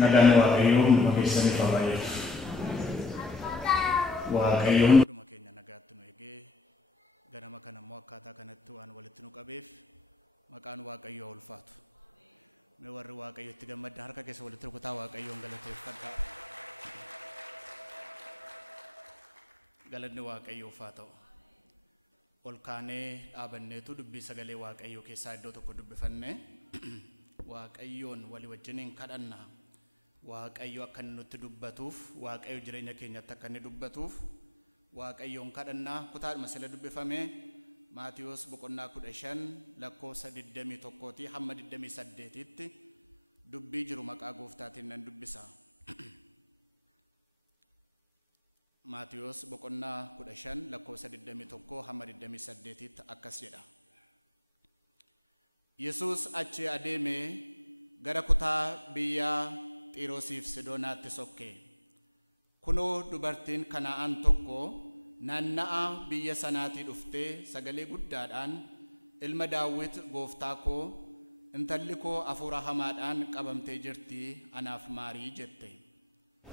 nagaan waaqayyoo nama keessaniif haa baay'atu. Waaqayyoon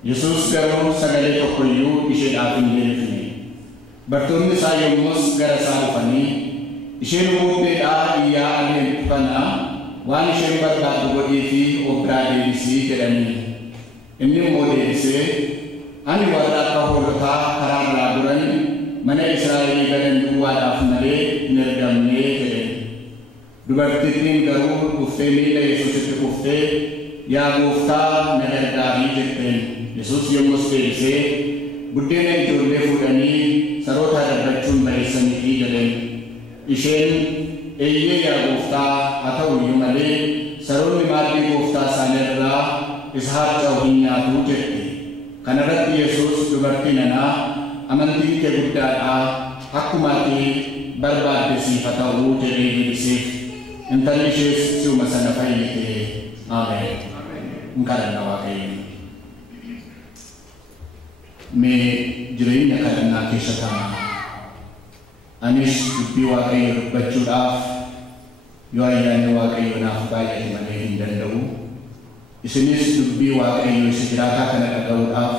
Yesus garuu sagalee tokkoyyuu isheedhaaf hin deebifne. Bartoonni isaa yommus gara isaa dhufanii isheen buupheedhaa iyyaa adeemtu kana waan isheen barbaaddu godhiitii of biraa deebisii jedhanii. Inni immoo deebisee ani warra akka hoolotaa karaa irraa duran mana Israa'elii galan duwwaadhaaf malee hin ergamne jedhe. Dubartittiin garuu dhuftee miila Yesuusitti kuftee yaa Gooftaa na gargaarii jetteen. Yesus yommus deebisee buddeena ijoollee fuudhanii saroota darbachuun bareessaniifi jedheen. Isheen eeyyee yaa Gooftaa haa ta'u iyyuu malee saroonni maaddii Gooftaa isaanii irraa isa harca'u hin nyaatu jette. Kana irratti Yesus dubartii nanaa amantiin kee guddaadhaa akkuma ati barbaadde siif haa ta'u jedhee deebiseef. Intalli ishees si'uma sana fayyite. Ameen. Hin kadhanna Waaqayyo. Mee jireenya kadhannaa keessa taa'aa. Anis dubbii Waaqayyo dubbachuudhaaf yoo ayyaanni Waaqayyo naaf baay'ate malee hin danda'u. Isinis dubbii Waaqayyo isa jiraataa kana dhaga'uudhaaf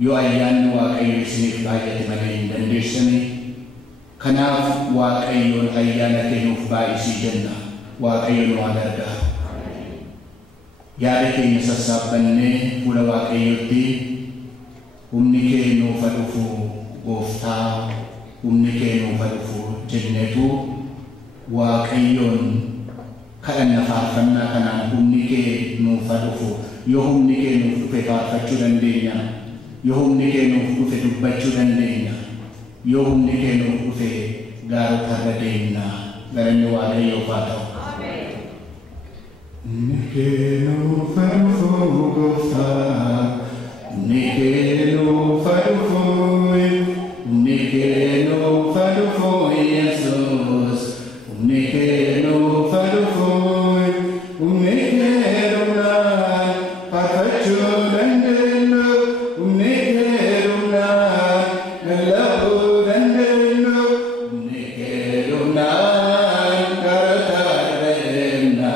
yoo ayyaanni Waaqayyo isiniif baay'ate malee hin dandeessani. Kanaaf Waaqayyoon ayyaana kee nuuf baay'isii jenna. Waaqayyo nu haa gargaaru. Yaada keenya sassaabannee fuula Waaqayyootti humni kee nuuf haa dhufu Gooftaa, humni kee nuuf haa dhufu jenneetu Waaqayyoon kadhanna faarfannaa kanaan humni kee nuuf haa dhufu. Yoo humni kee nuuf dhufe faarfachuu dandeenya. Yoo humni kee nuuf dhufe dubbachuu dandeenya. Yoo humni kee nuuf dhufe gaarota irra deemna. Galanni Waaqayyoof haa ta'u. Humni kee nuuf haa dhufu Gooftaa. Nikeno fadufoi, Nikeno fadufoi Jesus, Nikeno fadufoi, Nikeno na pakacho dandeno, Nikeno na galabu dandeno, Nikeno na karatadena,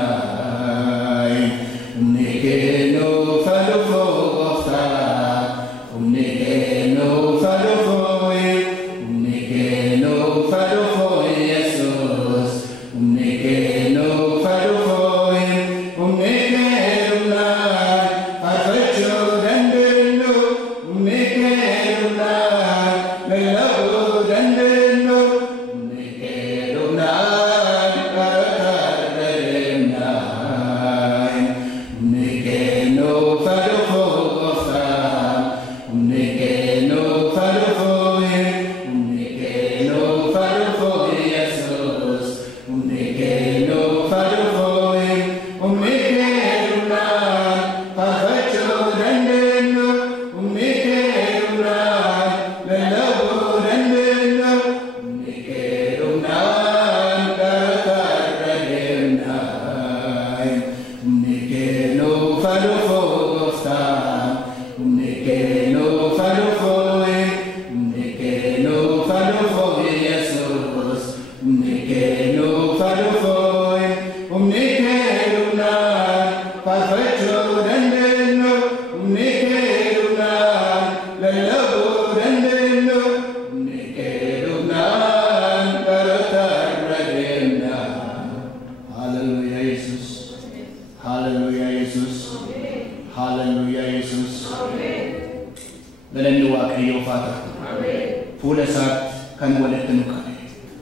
Nikeno fadufoi. Nikeno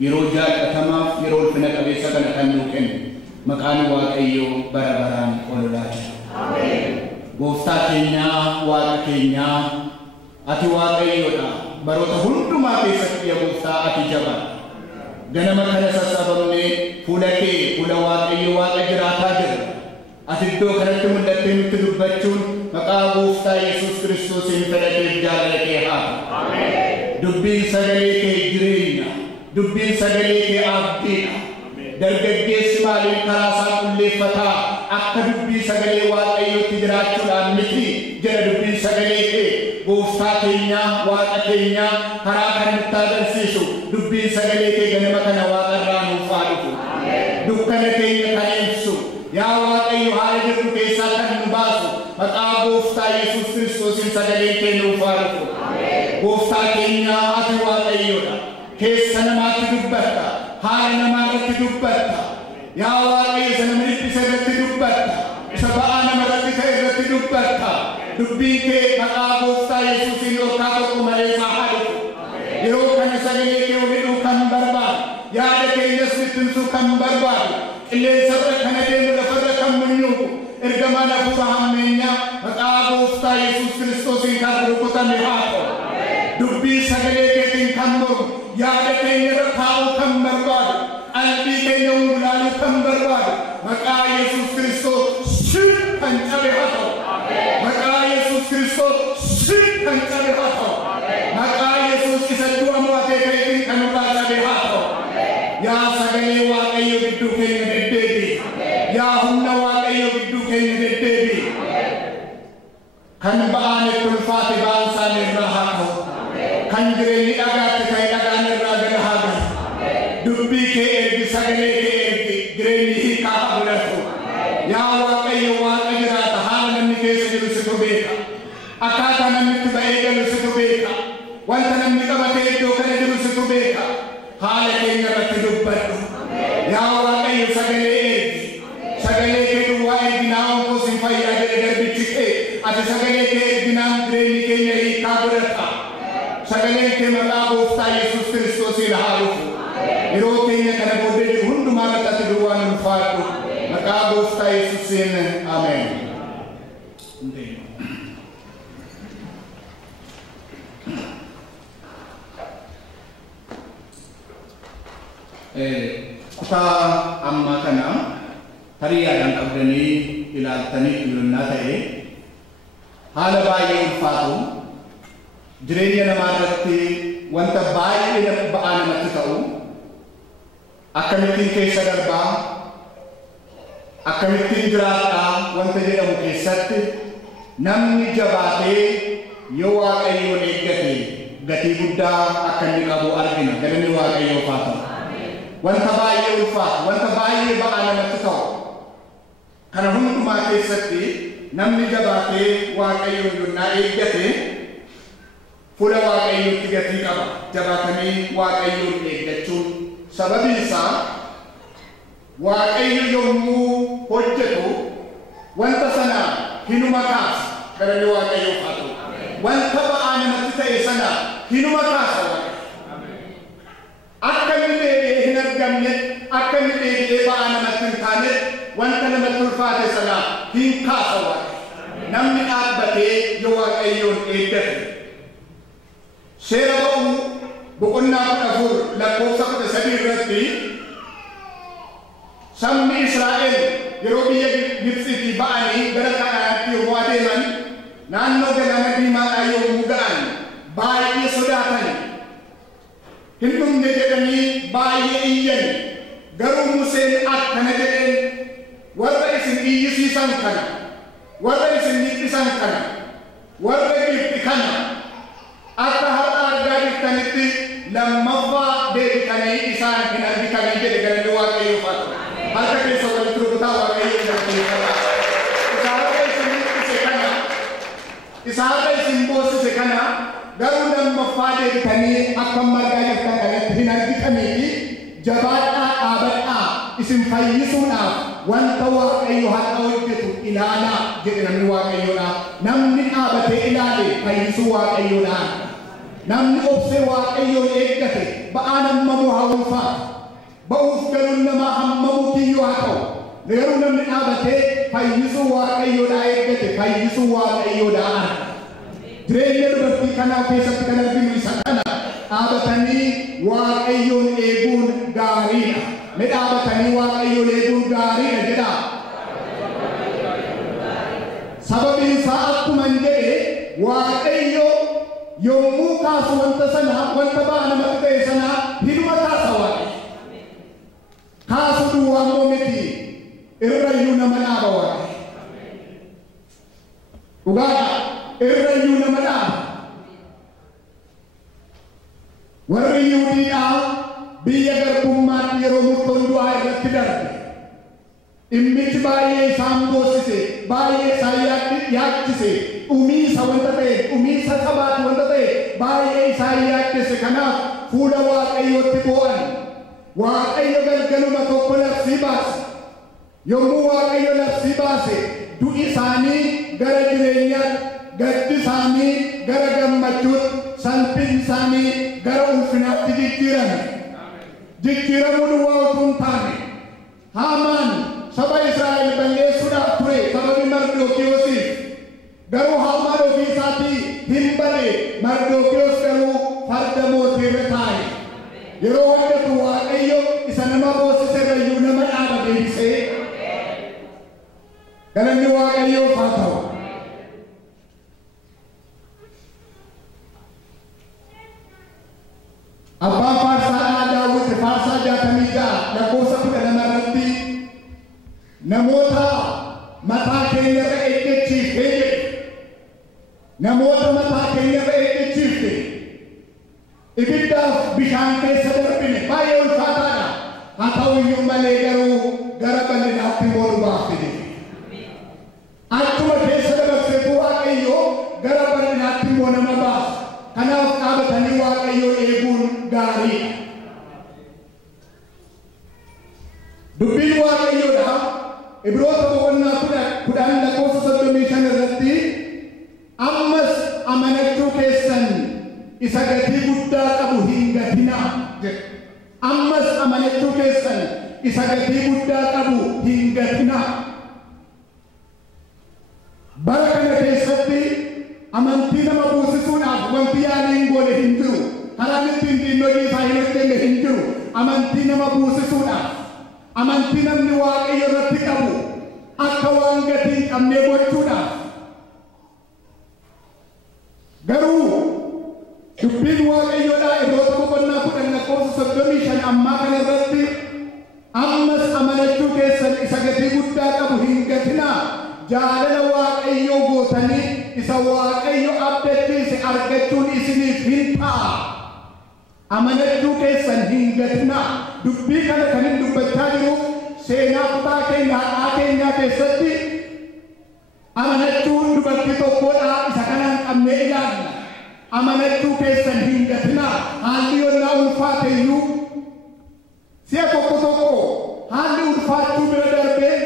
yeroo jaallatamaaf yeroo ulfina qabeessa kana kan nuu kennu maqaan Waaqayyoo bara baraan ololaa jira. Gooftaa keenyaa Waaqa keenyaa ati Waaqayyoodha. Baroota hundumaa keessatti yaa Gooftaa ati jabaadha. Ganama kana sassabamnee fuula kee fuula Waaqayyoo Waaqa jiraataa jirra. Ati iddoo kanatti mul'attee nutti dubbachuun maqaa Gooftaa Yesuus Kiristoosiin fedhateef jaalala kee haa ta'u. Dubbiin sagalee kee jireenya. Dubbiin sagalee kee abdiidha. Dargaggeessi maaliin karaa isaa qulleeffataa akka dubbii sagalee Waaqayyootti jiraachuudhaan miti jedha dubbiin sagalee kee. Gooftaa keenyaa Waaqa keenyaa karaa kan nutti agarsiisu dubbiin sagalee kee ganama kana Waaqarraa nuuf haa dhufu. Dukkana keenya kan ibsu yaa Waaqayyo haala jirru keessaa kan nu baasu maqaa Gooftaa Yesuus Kiristoosiin sagalee kee nuuf haa dhufu. Gooftaa keenyaa ati Waaqayyoodha. Keessa namaatti dubbatta. Haala namaarratti dubbatta. Yaa Waaqayyo isa nama dhiphise irratti dubbatta. Isa ba'aa namarratti ta'e irratti dubbatta. Dubbiin kee maqaa Gooftaa Yesuusiin dhorkaa tokko malee haa dhufu. Yeroo kana sagalee kee hidhuu kan barbaadu. Yaada keenyas bittinsuu kan barbaadu. Qilleensarra kana deemu lafarra kan munyuuqu. Ergamaan hafuura hammeenyaa maqaa Gooftaa Yesuus Kiristoosiin kan rukutame haa ta'u. Dubbii sagalee keetiin kan mormu. Yaada keenya irra taa'uu kan barbaadu. Qalbii keenya ungulaaluu kan barbaadu. Maqaa Yesuus Kiristoos shir kan cabe haa ta'u. Maqaa Yesuus Kiristoos shir kan cabe haa ta'u. Maqaa Yesuus isa du'a mo'atee keetiin kan irraa cabe haa ta'u. Yaa sagalee Waaqayyo gidduu keenya deddeebi. Yaa humna Waaqayyo gidduu keenya deddeebi. Kan ba'aan itti ulfaate ba'aan isaanii irraa haa ta'u. Kan jireenyi dhagaatti ta'e dhagaan irraa gala haa galu. Dubbii kee ergi sagalee kee ergi jireenyi hiikaa haa godhatu. Yaa Waaqayyo Waaqa jiraata haala namni keessa jiru situ beeka. Akkaataa namni itti ba'ee galu situ beeka. Wanta namni qabatee iddoo kana jiru situ beeka. Haala keenya irratti dubbadhu. Yaa Waaqayyo sagalee ergi. Sagalee kee duwwaa erginaa onkos hin fayyaa jedhe garbichi kee. Ati sagalee kee erginaan jireenyi keenya hiikaa godhata. Sagalee kee maqaa Gooftaa Yesuus Kiristoosiin haa dhufu. Yeroo keenya kana booddee jiru hundumaa irratti duwwaa nu ulfaadhu. Maqaa Gooftaa Yesuusiin ameen. Kutaa ammaa kana hariyaadhaan qabdanii ilaaltanii ilaalaa ta'e haala baay'ee ulfaatu jireenya namaa irratti wanta baay'ee ba'aa namatti ta'u akkamittiin keessa darbaa akkamittiin jiraadhaa wanta jedhamu keessatti namni jabaatee yoo Waaqayyoon eeggate gatii guddaa akka inni qabu argina. Galanni Waaqayyoof haa ta'u. Wanta baay'ee ulfaatu wanta baay'ee ba'aa namatti ta'u kana hundumaa keessatti namni jabaatee Waaqayyoon yonnaa eeggate fuula Waaqayyootti gatii qaba. Jabaatanii Waaqayyoon eeggachuun sababiin isaa Waaqayyo yommuu hojjetu wanta sana hinuma kaasa. Galanni Waaqayyoof haa ta'u. Wanta ba'aa namatti ta'e sana hinuma kaasa. Akka inni deebi'ee hin argamne akka inni deebi'ee ba'aa namatti hin taane wanta namatti ulfaate sana hin kaasa. Namni dhaabbatee yoo Waaqayyoon eeggate. Seera ba'uu boqonnaa 14 lakkoofsa 13 irratti sabni Israa'el yeroo biyya Gibxiitii ba'anii gara Kanaanitti yommuu adeeman naannoo galaana diimaadhaa yommuu ga'an baay'ee sodaatan. Hin dhumne jedhanii baay'ee iyyan. Garuu Museen akkana jedheen warra isin iyyisiisan kana warra isin dhiphisan kana warra Gibxi kana akka har'a argaa jirtanitti lammaffaa deebitanii isaan hin argitanii jedhe. Galanni Waaqayyoof haa ta'u. Harka keessa walitti rukutaa Waaqayyo galateeffadhaa. Isa har'a isin boosise kana garuu lammaffaa deebitanii akka margaa jirtan kanatti hin argitanii jabaadhaa dhaabadhaa isin fayyisuudhaaf wanta Waaqayyo har'a hojjetu ilaalaa jedhe namni Waaqayyoodhaa. Namni dhaabatee ilaale fayyisuu Waaqayyoodhaan. namni obsee waaqayyoon eeggate ba'aan hammamuu haa ulfaatu. Ba'uuf galuun namaa hammamuu kiyyoo haa ta'u. Yeroo namni dhaabatee fayyisuu waaqayyoodhaa eeggate fayyisuu waaqayyoodhaa arga. Jireenya dubartii kanaa keessatti kan arginu isa kana dhaabatanii waaqayyoon eeguun gaariidha. Mee dhaabatanii waaqayyoon eeguun gaariidha jedhaa. Sababiin isaa akkuma hin jedhe waaqayyo yommuu kaasu wanta sana wanta ba'a namatti ta'e sana hidhuma kaasa waaqayyo. Kaasu duwwaa immoo miti irrayyuu nama dhaaba waaqayyo. Dhugaadha irrayyuu nama dhaaba. Warri Yihuudiidhaa biyya garbummaatti yeroo murtoon du'aa irratti darbe. Dhimmichi baay'ee isaan boosise, baay'ee isaan yaachise, dhumiisa wanta ta'e, dhumiisa sabaati wanta ta'e baay'ee isaan yaachise. Kanaaf fuula waaqayyootti boo'an. Waaqayyo galgaluma tokko labsii baase. Yommuu waaqayyo labsii baase, du'i isaanii gara jireenyaatti, gaddi isaanii gara gammachuutti, salphinni isaanii gara ulfinaatti jijjiirame. Jijjiiramuu duwwaa utuu hin taane Haamaan saba Israa'el balleessuudhaaf ture sababii Mardookiyoosiif. Garuu Haamaan ofii isaatii hin bane. Mardookiyoos garuu farda mootii irra taa'e. Yeroo hojjetu waaqayyo isa nama boosise irrayyuu nama dhaaba deebisee. Galanni waaqayyoof haa ta'u. Abbaan faarsaadhaa Daawit faarsaa 66 lakkoofsa 12 irratti namoota mataa keenya irra ejjechiifte jedhe. Namoota mataa keenya irra ejjechiifte ibiddaaf bishaan keessa darbine baay'ee ulfaataadha. Haa ta'u iyyuu malee garuu gara bal'inaatti immoo nu baafte jedhe. Achuma keessa dabarseetu waaqayyo gara bal'inaatti immoo nama baasa. Kanaaf dhaabatanii waaqayyoo eeguun gaariidha. Dubbiin waaqayyoodha. Ibroota boqonnaa 10 lakkoofsa 35 irratti ammas amanachuu keessan isa gatii guddaa qabu hin gatinaa jedha. Ammas amanachuu keessan isa gatii guddaa qabu hin gatinaa. Bara kana keessatti amantii nama buusisuudhaaf wanti yaaliin goone hin jiru. Karaan ittiin diinonni isaa hin hojjenne hin jiru. Amantii nama buusisuudhaaf, amantii namni waaqayyo irratti qabu akka waan gatii hin qabne gochuudhaaf. Garuu dubbiin waaqayyoodhaa Ibroota boqonnaa 10 lakkoofsa 35 ammaa kana irratti ammas amanachuu keessan isa gatii guddaa qabu hin gatinaa. Jaalala waaqayyoo gootanii isa waaqayyo abdachiise argachuun isiniif hin ta'a. Amanachuu keessan hin gatinaa. Dubbii kana kan hin dubbachaa jiru seenaa kutaa keenya haadhaa keenyaa keessatti amanachuun dubartii tokkodhaa isa kana hin qabne ilaalla. Amanachuu keessan hin gatinaa. Haalli yonnaa ulfaate iyyuu si'a tokko tokko haalli ulfaachuu bira darbee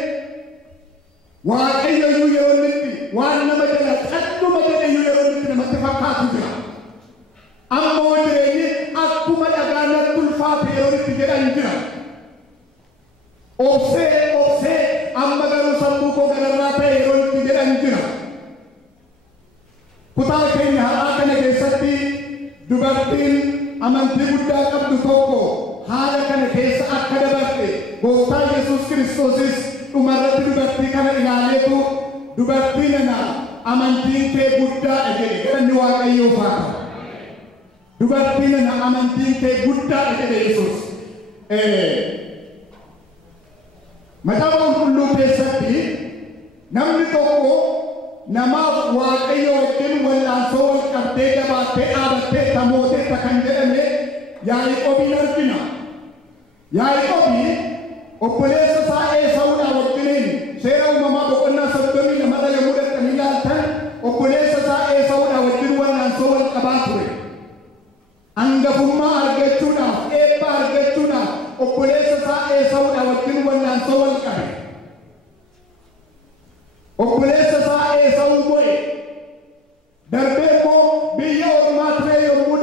waaqayyo iyyuu yeroo inni waan nama jala xadduma jedhe iyyuu yeroo inni namatti fakkaatu jira. Ammoo jireenyi akkuma dhagaa natti ulfaate yeroo itti jedhan jira. Obsee amma garuu sammuu koo gararraa ta'e yeroo itti jedhan jira. Kutaa keenya haadhaa kana keessatti dubartiin amantii guddaa qabdu tokko haala kana keessa akka dabarte Gooftaa Yesuus Kiristoosis dhumarratti dubartii kana ilaaleetu dubartii nana amantiin kee guddaadha jedhe. Galanni waaqayyoof haa ta'u. Dubartii nana amantiin kee guddaadha jedhe Yesuus. Macaafa qulqulluu keessatti namni tokko namaaf waaqayyo wajjin wal'aansoo wal qabdee jabaattee dhaabattee tamooteetta kan jedhame Yaaqoobiin argina. Yaaqoobii obboleessa isaa Esaawudhaa wajjiniin seera uumamaa boqonnaa 32 yommuu dhaqanii ilaaltan obboleessa isaa Esaawudhaa wajjin wal'aansoo wal qabaa ture. Hangafummaa argachuudhaaf, eebba argachuudhaaf obboleessa isaa Esaawudhaa wajjin wal'aansoo wal qabe. Obboleessa isaa Esaawuu bo'e darbee immoo biyya ormaa ture yommuu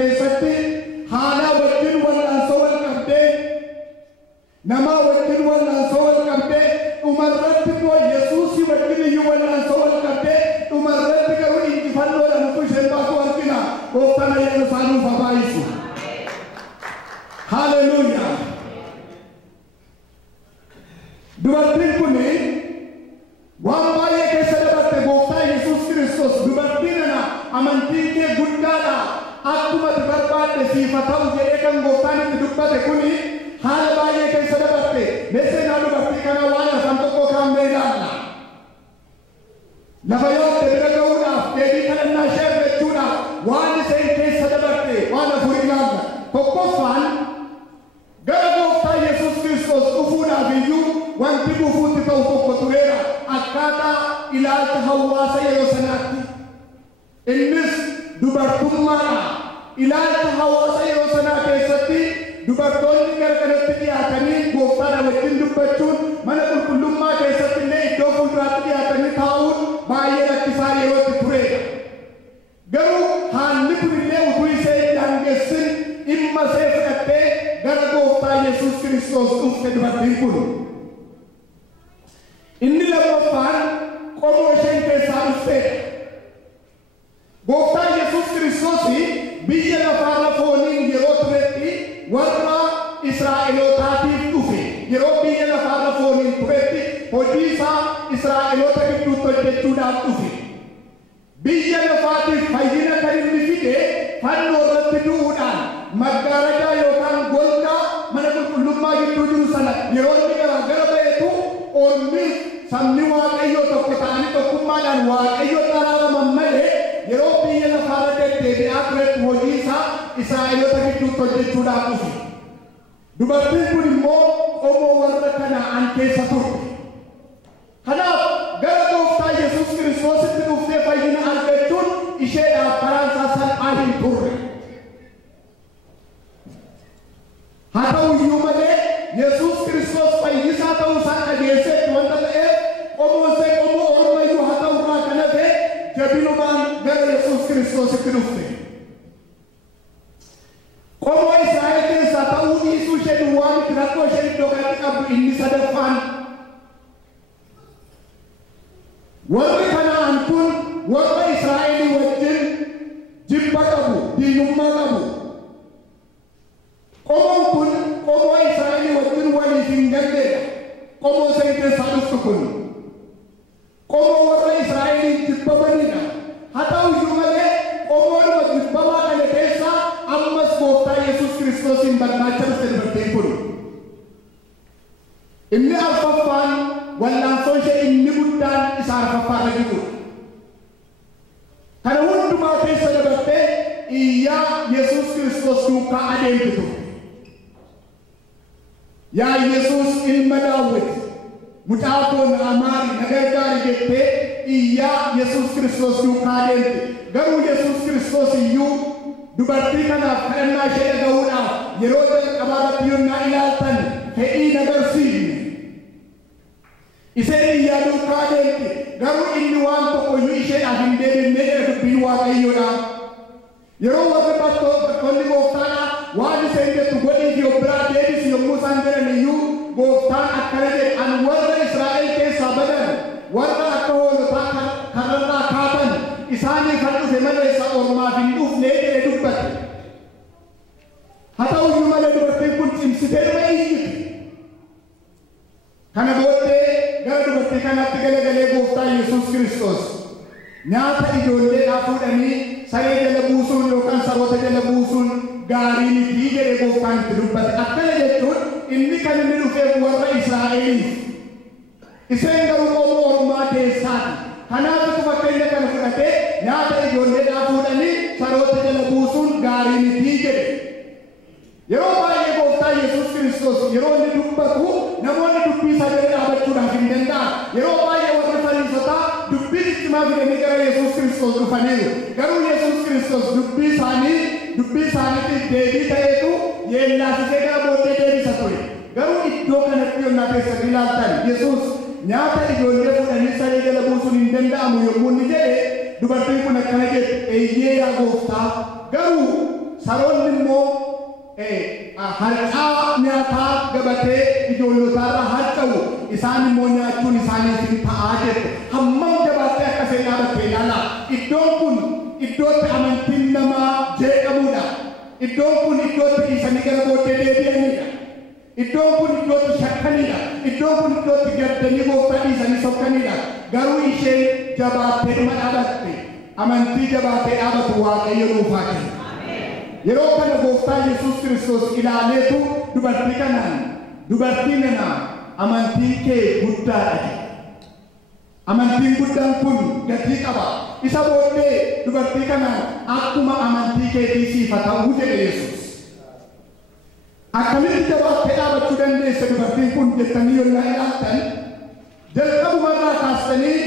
keessatti haala wajjin wal'aansoo wal qabdee nama wajjin wal'aansoo wal qabdee dhumarratti immoo Yesuusii wajjin iyyuu wal'aansoo wal qabdee dhumarratti garuu injifannoodhaan utuu isheen baatu argina. Gooftaan ayyaana isaa nuuf haa baay'isu. Haleluuyaa. Dubartiin kun waan baay'ee keessa dabarte Gooftaa Yesuus Kiristoos dubartiin ana amantiin kee guddaadha akkuma barbaadde siif haa ta'u jedhee kan Gooftaan itti dubbate kun haala baay'ee keessa dabarte. Seenaa dubartii kana waan arfan tokko kan beekaadha. Lafa yaadde bira ga'uudhaaf deebii kadhannaa ishee argachuudhaaf waan isheen keessa dabarte waan afurii ilaalla. Tokkoffaan gara Gooftaa Yesuus Kiristoos dhufuudhaaf iyyuu wanti dhufuutti ta'u tokko tureera. Akkaataa ilaalcha hawaasa yeroo sanaatti innis dubartummaadha. Ilaalcha hawaasa yeroo sanaa keessatti dubartoonni gara kanatti dhiyaatanii Gooftaadha wajjin dubbachuun mana qulqullummaa keessatti illee iddoo fuulduraatti dhiyaatanii taa'uun baay'ee rakkisaa yerootti tureera. Garuu haalli kun illee utuu ishee hin daangessin dhimma ishee fudhattee gara Gooftaa Yesuus Kiristoos dhufte dubartiin kun. Inni lammaffaan qomoo isheen keessaa dhufteedha. Gooftaa Yesuus Kiristoos biyya lafaarra fooniin yeroo turetti warra Israa'elootaatiif dhufe. Yeroo biyya lafaarra fooniin turetti hojii isaa Israa'eloota gidduutti hojjechuudhaaf dhufe. Biyya lafaatiif fayyina kan inni fide fannoo irratti du'uudhaan maggaarajaa yookaan golgaa mana qulqullummaa gidduu jiru sana yeroo inni gara ba'etu ormi sabni Waaqayyoo tokko ta'anii tokkummaadhaan Waaqayyoo araaraman malee yeroo biyya lafaarra deddeebi'aa turetti hojii isaa Israa'eloota gidduutti hojjechuudhaaf dhufe. Dubartiin kun immoo qomoo warra Kana'aan keessa turte. Kanaaf gara Gooftaa Yesuus Kiristoositti dhuftee fayyina argachuun isheedhaaf karaan isaa salphaa hin turre. Haa ta'u iyyuu malee Yesuus Kiristoos fayyisaa ta'uu isaa dhageesseetti wanta ta'eef qomoo ishee qomoo orma iyyuu haa ta'u irraa kan hafe jabinumaan gara Yesuus Kiristoositti dhufte. Qomoo Israa'el keessaa ta'uu dhiisuu ishee duwwaa miti rakkoo isheen iddoo kanatti qabdu inni sadaffaan. Warri Kana'aan kun warra Israa'elii wajjin jibba qabu, diinummaa qabu. Qomoon kun qomoo Israa'elii wajjin waliif hin galleedha. Qomoo isheen keessaa dhuftu kun qomoo warra Israa'eliin jibbamanidha. Haa ta'u iyyuu malee qomoodhuma jibbamaa kana keessaa ammas Gooftaa Yesuus Kiristoosiin barbaacha dhufte dubartiin kun. Inni arfaffaan wal'aansoo ishee inni guddaan isa arfaffaarra jirudha. Kana hundumaa keessa dabartee iyyaa Yesuus Kiristoos duukaa adeemtu. Yaa Yesuus ilma Daawit mucaa koo na amaari na gargaari jettee iyyaa Yesuus Kiristoos duukaa adeemte. Garuu Yesuus Kiristoos iyyuu dubartii kanaaf kadhannaa ishee dhaga'uudhaaf yeroo jalqabaarratti yennaa ilaaltan fedhii agarsiifne. Isheen iyyaa duukaa adeemte. Garuu inni waan tokko iyyuu isheedhaaf hin deebifne jedha dubbiin Waaqayyoodha. Yeroo warri bartoonni Gooftaadha waan isheen jettu godhii fi of biraa deebisi yommuu isaan jedhan iyyuu Gooftaan akkana jedhe ani warra Israa'el keessaa badan warra akka hoolotaa kanarraa kaatan isaaniif kan dhufe malee isa ormaaf hin dhufne jedhe dubbate. Haa ta'u iyyuu malee dubartiin kun cimsitee dhuma iyyiti. Kana booddee gara dubartii kanaatti galagalee Gooftaa Yesuus Kiristoos nyaata ijoolleedhaa fuudhanii saree jala buusuun yookaan saroota jala buusuun gaarii miti jedhee Gooftaan itti dubbate. Akkana jechuun inni kan inni dhufeef warra Israa'eliif. Isheen garuu qomoo ormaa keessaati. Kanaaf itti fakkeenya kana fudhatee nyaata ijoolleedhaa fuudhanii saroota jala buusuun gaarii miti jedhe. Yeroo baay'ee Gooftaa Yesuus Kiristoos yeroo inni dubbatu namoonni dubbii isaa jala dhaabachuudhaaf hin danda'an. Yeroo baay'ee warra Fariisotaa dubbii iccimaa fidanii gara Yesuus Kiristoos dhufaniiru. Garuu Yesuus Kiristoos dubbii isaaniitiif deebii ta'eetu yeellaasisee gara booddee deebisa ture. Garuu iddoo kanatti yonnaa keessatti ilaaltan Yesuus nyaata ijoollee fuudhanii saree jala buusuun hin danda'amu yommuu inni jedhe dubartiin kun akkana jette eeyyee yaa Gooftaa garuu saroonni immoo harcaa nyaataa gabatee ijoollotaarra harca'u isaan immoo nyaachuun isaaniitiin ta'aa jirtu hammam jabaattee akka isheen dhaabattee ilaala. Iddoon kun iddootti amantiin namaa jeeqamudha. Iddoon kun iddootti dhiisanii gara booddee deebi'anidha. Iddoon kun iddootti shakkanidha. Iddoon kun iddootti gaddanii gooftaa dhiisanii sokkanidha. Garuu isheen jabaattee dhuma dhaabatte. Amantii jabaatee dhaabatu Waaqayyo nuuf haa kennu. Yeroo kana gooftaa Yesuus Kiristoos ilaaleetu dubartii nana amantiin kee guddaadha. Amantiin guddaan kun gatii qaba. Isa booddee dubartii kanaan akkuma amantii keetii siif haa ta'u jedhe Yesuus. Akkamitti jabaattee dhaabachuu dandeesse dubartiin kun jettanii yoo ilaaltan jalqabumarraa kaastanii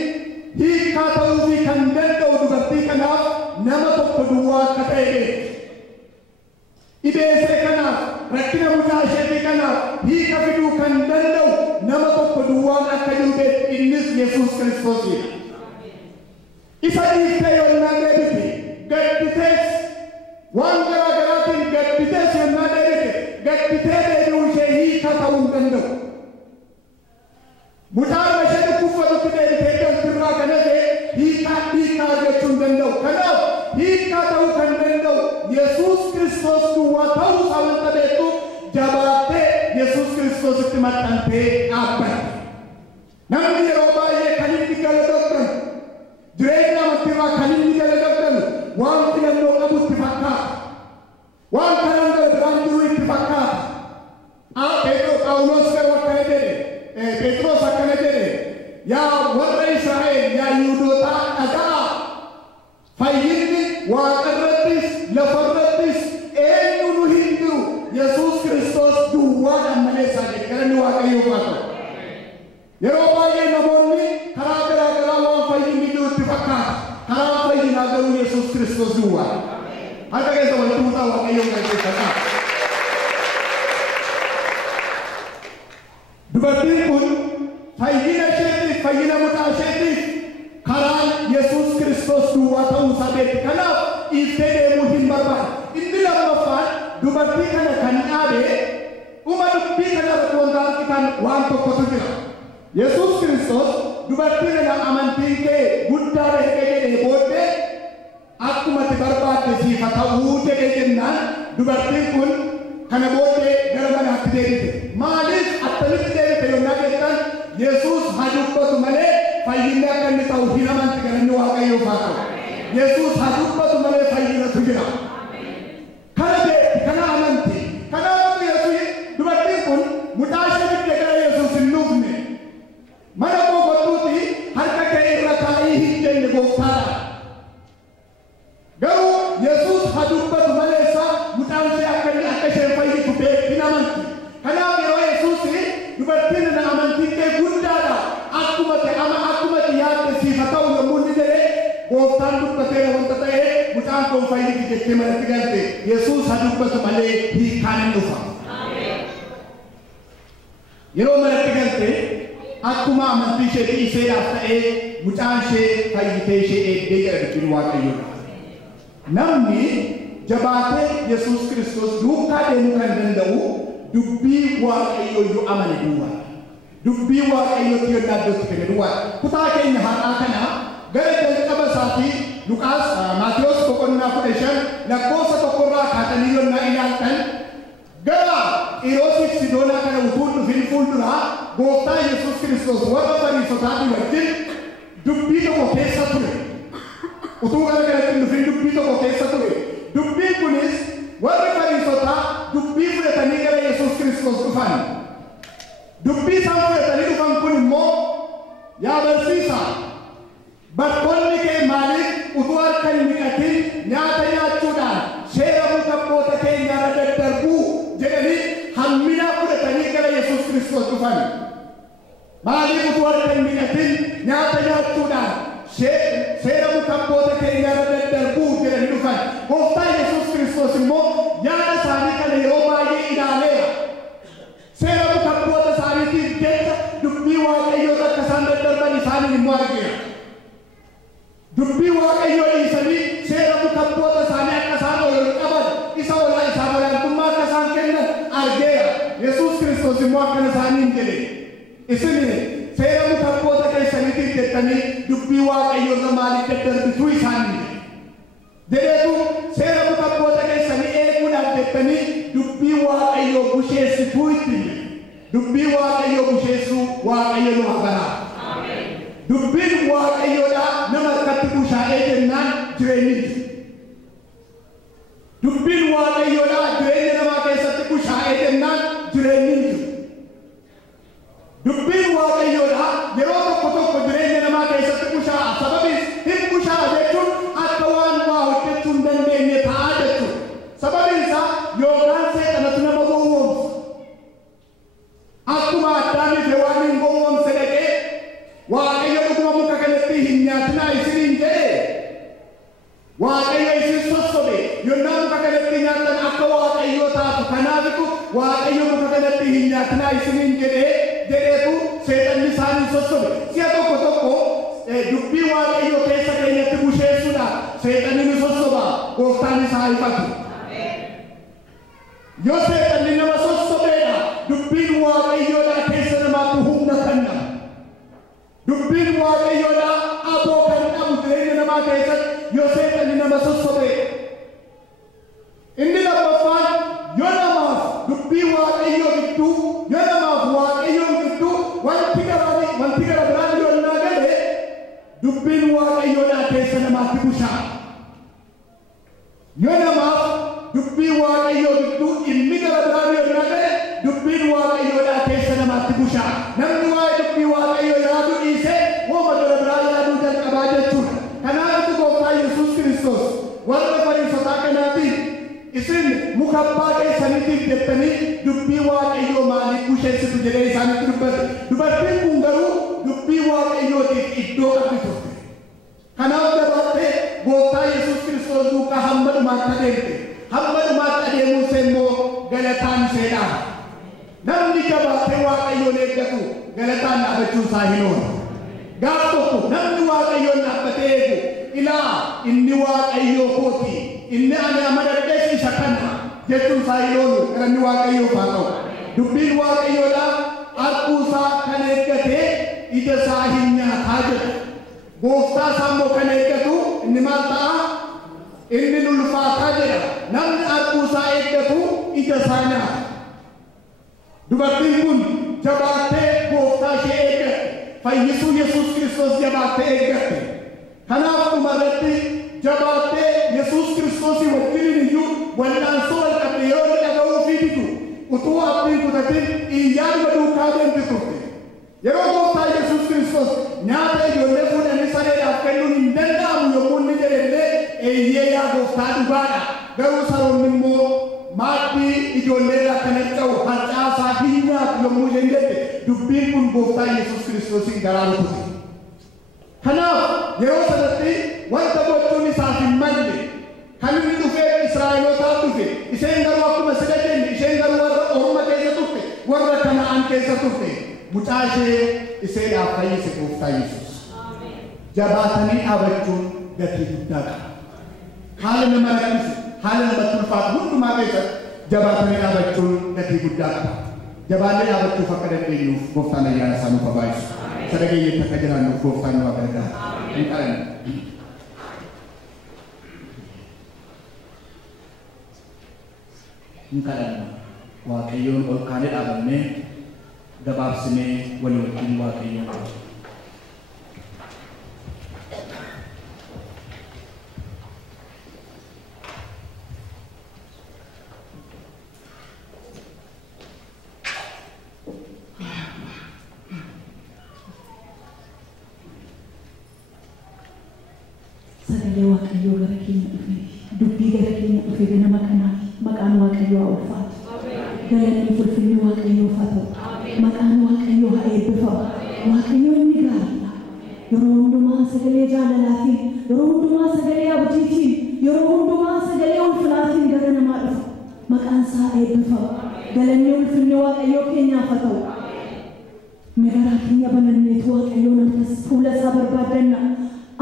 hiikaa ta'uufii kan danda'u dubartii kanaaf nama tokko duwwaa akka ta'e beekti. Ideessee kanaaf rakkina mucaa isheetii kanaaf hiika fiduu kan danda'u nama tokko duwwaan akka jiru beekti. Innis Yesuus Kiristoosidha. Isa dhiiftee yonnaa deebite gadditees waan garaa garaatiin gadditees yonnaa deebite gadditee deebi'uu ishee hiika ta'uu hin danda'u. Mucaan ishee dhukkubsatutti deebitee galtirraa kanasee hiikaa argachuu hin danda'u. Kanaaf hiikaa ta'uu kan danda'u Yesuus Kiristoos duwwaa ta'uu isaa wanta beektuuf jabaattee Yesuus Kiristoositti maxxantee dhaabbate. Namni yeroo baay'ee kan inni galateeffatu jireenya amantiirraa kan inni galateeffatu waan filannoo qabutti fakkaata. Waan kanaan gara biraan jiru itti fakkaata. Phaawulos garuu akkana jedhe. Phexros akkana jedhe. Yaa warra Israa'el yaa Yihuudootaa dhaga'aa. Fayyinni waaqarrattis lafarrattis eenyu nu hin jiru Yesuus Kiristoos duwwaadhaan malee isaa jedhe. Galanni Waaqayyoof haa ta'u. Yeroo baay'ee namoonni karaa garaa garaa waan fayyinni jirutti fakkaata. Karaa fayyinaa garuu Yesuus Kiristoos duwwaadha. Harka keessa walitti muuxaa Waaqayyoon gaggeeffata. Dubartiin kun fayyina isheetiif fayyina mucaa isheetiif karaan Yesuus Kiristoos duwwaa ta'uu isaa beekti. Kanaaf dhiiftee deemuu hin barbaadu. Inni lammaffaan dubartii kana kan dhaabe dhuma dubbii kana irratti wanta argitan waan tokkotu jira. Yesuus Kiristoos dubartii kana amantiin kee guddaadha jedhee booddee akkuma itti barbaadde siif haa ta'uu jedhee jennaan dubartiin kun kana booddee gara manaatti deebite. Maaliif akkamitti deebite yonnaa jettan Yesuus haa dubbatu malee fayyinni akka inni ta'u hin amanti. Galanni Waaqayyoof haa ta'u. Yesuus haa dubbatu malee fayyinatu jira. Kana beekti, kana amanti. Kanaaf Yesuus dubartiin kun mucaa ishee fiddee gara Yesuus hin dhufne. Mana koo godhuuti harka kee irra taa'ii hin jenne gooftaadha. Garuu Yesuus haa dubbatu malee isaa mucaan ishee akka isheen fayyitu beekti hin amanti. Kanaaf yeroo Yesuus dubartiin na amantiin kee guddaadha akkuma yaadde siif haa ta'u yommuu inni jedhe gooftaan dubbateera wanta ta'e mucaan kun fayyiti jettee manatti galte. Yesuus haa dubbatu malee hiikaan hin dhufa. Yeroo manatti galte akkuma amantii ishee dhiiseedhaaf ta'ee mucaan ishee fayyitee ishee eeddee jedha dubbiin Waaqayyoo. Namni jabaatee Yesuus Kiristoos duukaa deemuu kan danda'u dubbii Waaqayyoo yoo amane duwwaa. Dubbii Waaqayyootti yoo iddootti kenne duwwaa. Kutaa keenya har'aa kana gara jalqaba isaatii Luqaas Maatiyos 15 lakkoofsa 1 kaatanii yonnaa ilaaltan gara Xiiroosiif Sidoonaa kana utuu dhufin fuulduraa gooftaa Yesuus Kiristoos warra Fariisotaatii wajjin dubbii tokko keessa ture. Utuu gara kanatti dhufin dubbii tokko keessa ture. Dubbiin kunis warri Fariisotaa dubbii fudhatanii gara Yesuus Kiristoos dhufan. Dubbii isaan fudhatanii dhufan kun immoo yaa barsiisaa bartoonni kee maaliif utuu harka hin dhiqatin nyaata nyaachuudhaan seera abboota keenyaa irra daddarbuu jedhanii hammina fudhatanii gara Yesuus Kiristoos dhufan. Maaliif utuu harka hin dhiqatin nyaata nyaachuudhaan seera abboota keenyaa irra daddarbuu jedhanii dhufan. Gooftaa Yesuus Kiristoos immoo yaada isaanii kana yeroo baay'ee ilaaleera. Seera abboota isaaniitiif jecha dubbii Waaqayyoo akka isaan daddarban isaaniin immoo argeera. Dubbii Waaqayyoo dhiisanii seera abboota isaanii akka isaan ol qaban isa Kiristoos immoo akkana isaaniin jedhe isin seera mutabboota keessaniitiif jettanii dubbii Waaqayyoo irra maaliif daddarbituu isaanii jedheetu seera mutabboota keessanii eeguudhaaf jettanii dubbii Waaqayyoo busheessituu ittiin dubbii Waaqayyoo busheessuu Waaqayyo nu habaraa. Dubbiin Waaqayyoodhaa nama harkatti bushaa'ee jennaan jireenyi. Dubbiin Waaqayyoodhaa jireenya namaa keessatti bushaa'ee jennaan jireenyi. Dubbiin Waaqayyoodhaa yeroo tokko jireenya namaa keessatti bushaa'a. Sababiin hin bushaa'a jechuun akka waan waa hojjechuu hin dandeenye ta'aa jechuudha. Sababiin isaa yookaan seexanatu nama gowwoomsa. Akkuma Addaamiif waan hin gowwoomse dhaqee Waaqayyo dhuguma muka kanatti hin nyaatinaa isiniin jedhe Waaqayyo isin sossobe yonnaa muka kanatti nyaatan akka Waaqayyo taatu kanaafitu Waaqayyo muka kanatti hin nyaatinaa isiniin jedheetu seexanni isaanii sossobe. Si'a tokko dubbii Waaqayyo keessa keenyatti busheessuudhaan seexanni nu sossoba gooftaan isaa ifatu. Yoo seexanni nama sossobeedha dubbiin Waaqayyoodhaa keessa namaatti humna kenna. Dubbiin Waaqayyoodhaa aboo kan qabu jireenya namaa keessatti yoo seexanni nama sossobee. Inni lammaffaan yoo namaaf dubbii Waaqayyoo gidduu yoo namaaf Waaqayyoon gidduu wanti gara biraan yoo naa galee dubbiin Waaqayyoodhaa keessa namaatti bushaa'a. Yoo namaaf dubbii Waaqayyoo gidduu inni gara biraan yoo naa galee dubbiin Waaqayyoodhaa keessa namaatti bushaa'a. Namni waa'ee dubbii Waaqayyoo yaadu dhiisee wooma gara biraa yaaduu jalqabaa jechuudha. Kanaafuu Gooftaan Yesuus Kiristoos warra Fariisotaa kanaatiin isin muka abbaa keessaniitiif jettanii dubbii Waaqayyoo maaliif busheessitu jedhee isaanitti dubbate. Dubartiin kun garuu dubbii Waaqayyootiif iddoo qabdi turte. Kanaaf dabaattee Gooftaa Yesuus Kiristoos duukaa hamma dhumaatti adeemte. Hamma dhumaatti adeemuun immoo galataan seedhaan. Namni jabaattee Waaqayyoon eeggatu galataan dhaabachuun isaa hin oolu. Gaaf tokko namni Waaqayyoon dhaabbatee eegu ilaa inni Waaqayyoo kooti inni ani amanadhees isa kana jechuun isaa hin oolu galanni Waaqayyoof haa ta'u. Dubbiin Waaqayyoodhaa harkuusaa kan eeggatee ija isaa hin nyaataa jedha. Gooftaa isaa immoo kan eeggatu inni maal ta'a? Inni ulfaataa jedha. Namni harkuusaa eeggatu ija isaa nyaata. Dubartiin kun jabaattee Gooftaa ishee eeggatte. Fayyisuu Yesuus Kiristoos jabaattee eeggatte. Kanaaf dhumarratti jabaattee Yesuus Kiristoosii wajjin iyyuu wallaansoo wal qabde yeroo inni dhaga'uu fi didu utuu abdiin kutatin iyyaan duukaa deemti turte. Yeroo Gooftaa Yesuus Kiristoos nyaata ijoollee fuudhanii sareedhaaf kennuun hin danda'amu yommuu inni jedhellee eeyyee yaa Gooftaa dhugaadha. Garuu saroonni immoo maaddii ijoollee akkana ta'u harcaasaa hin nyaatu yommuu isheen jette dubbiin kun Gooftaa Yesuus Kiristoosiin garaa rukute. Kanaaf yeroo sanatti wanta gochuun isaaf hin malle kan inni dhufee Israa'elootaaf dhufe isheen garuu akkuma sida jenne isheen garuu warra Orma keessa turte warra Kana'aan keessa turte mucaa ishee isheedhaaf fayyise Gooftaa Yesuus. Jabaatanii dhaabachuun gatii guddaa qaba. Haala nama rakkisu haala namatti ulfaatu hundumaa keessatti jabaatanii dhaabachuun gatii guddaa qaba. Jabaannee dhaabachuuf akka dandeenyuuf Gooftaan ayyaana isaa nuuf haa baay'isu. Sadaqeeyyetti akka jiraannuuf Gooftaan nu haa gargaaru. Hin kadhannu. Hin kadhannu. Waaqayyoon ol kaanee dhaabannee gabaabsinee walii wajjin Waaqayyoon dhaabna. Sagalee Waaqayyoo gara keenya dhufe dubbii gara keenya dhufe ganama kanaaf maqaan Waaqayyoo haa ulfaatu. Galanni ulfinni Waaqayyoof haa ta'u. Maqaan Waaqayyoo haa eebbifamu. Waaqayyoo inni gaariidha. Yeroo hundumaa sagalee jaalalaatiin, yeroo hundumaa sagalee abdiitiin, yeroo hundumaa sagalee ulfinaatiin gara namaa dhufa. Maqaan isaa eebbifamu. Galanni ulfinni Waaqayyoo keenyaaf haa ta'u. Megaraa keenya bananneetu Waaqayyoon ammas fuula isaa barbaadanna.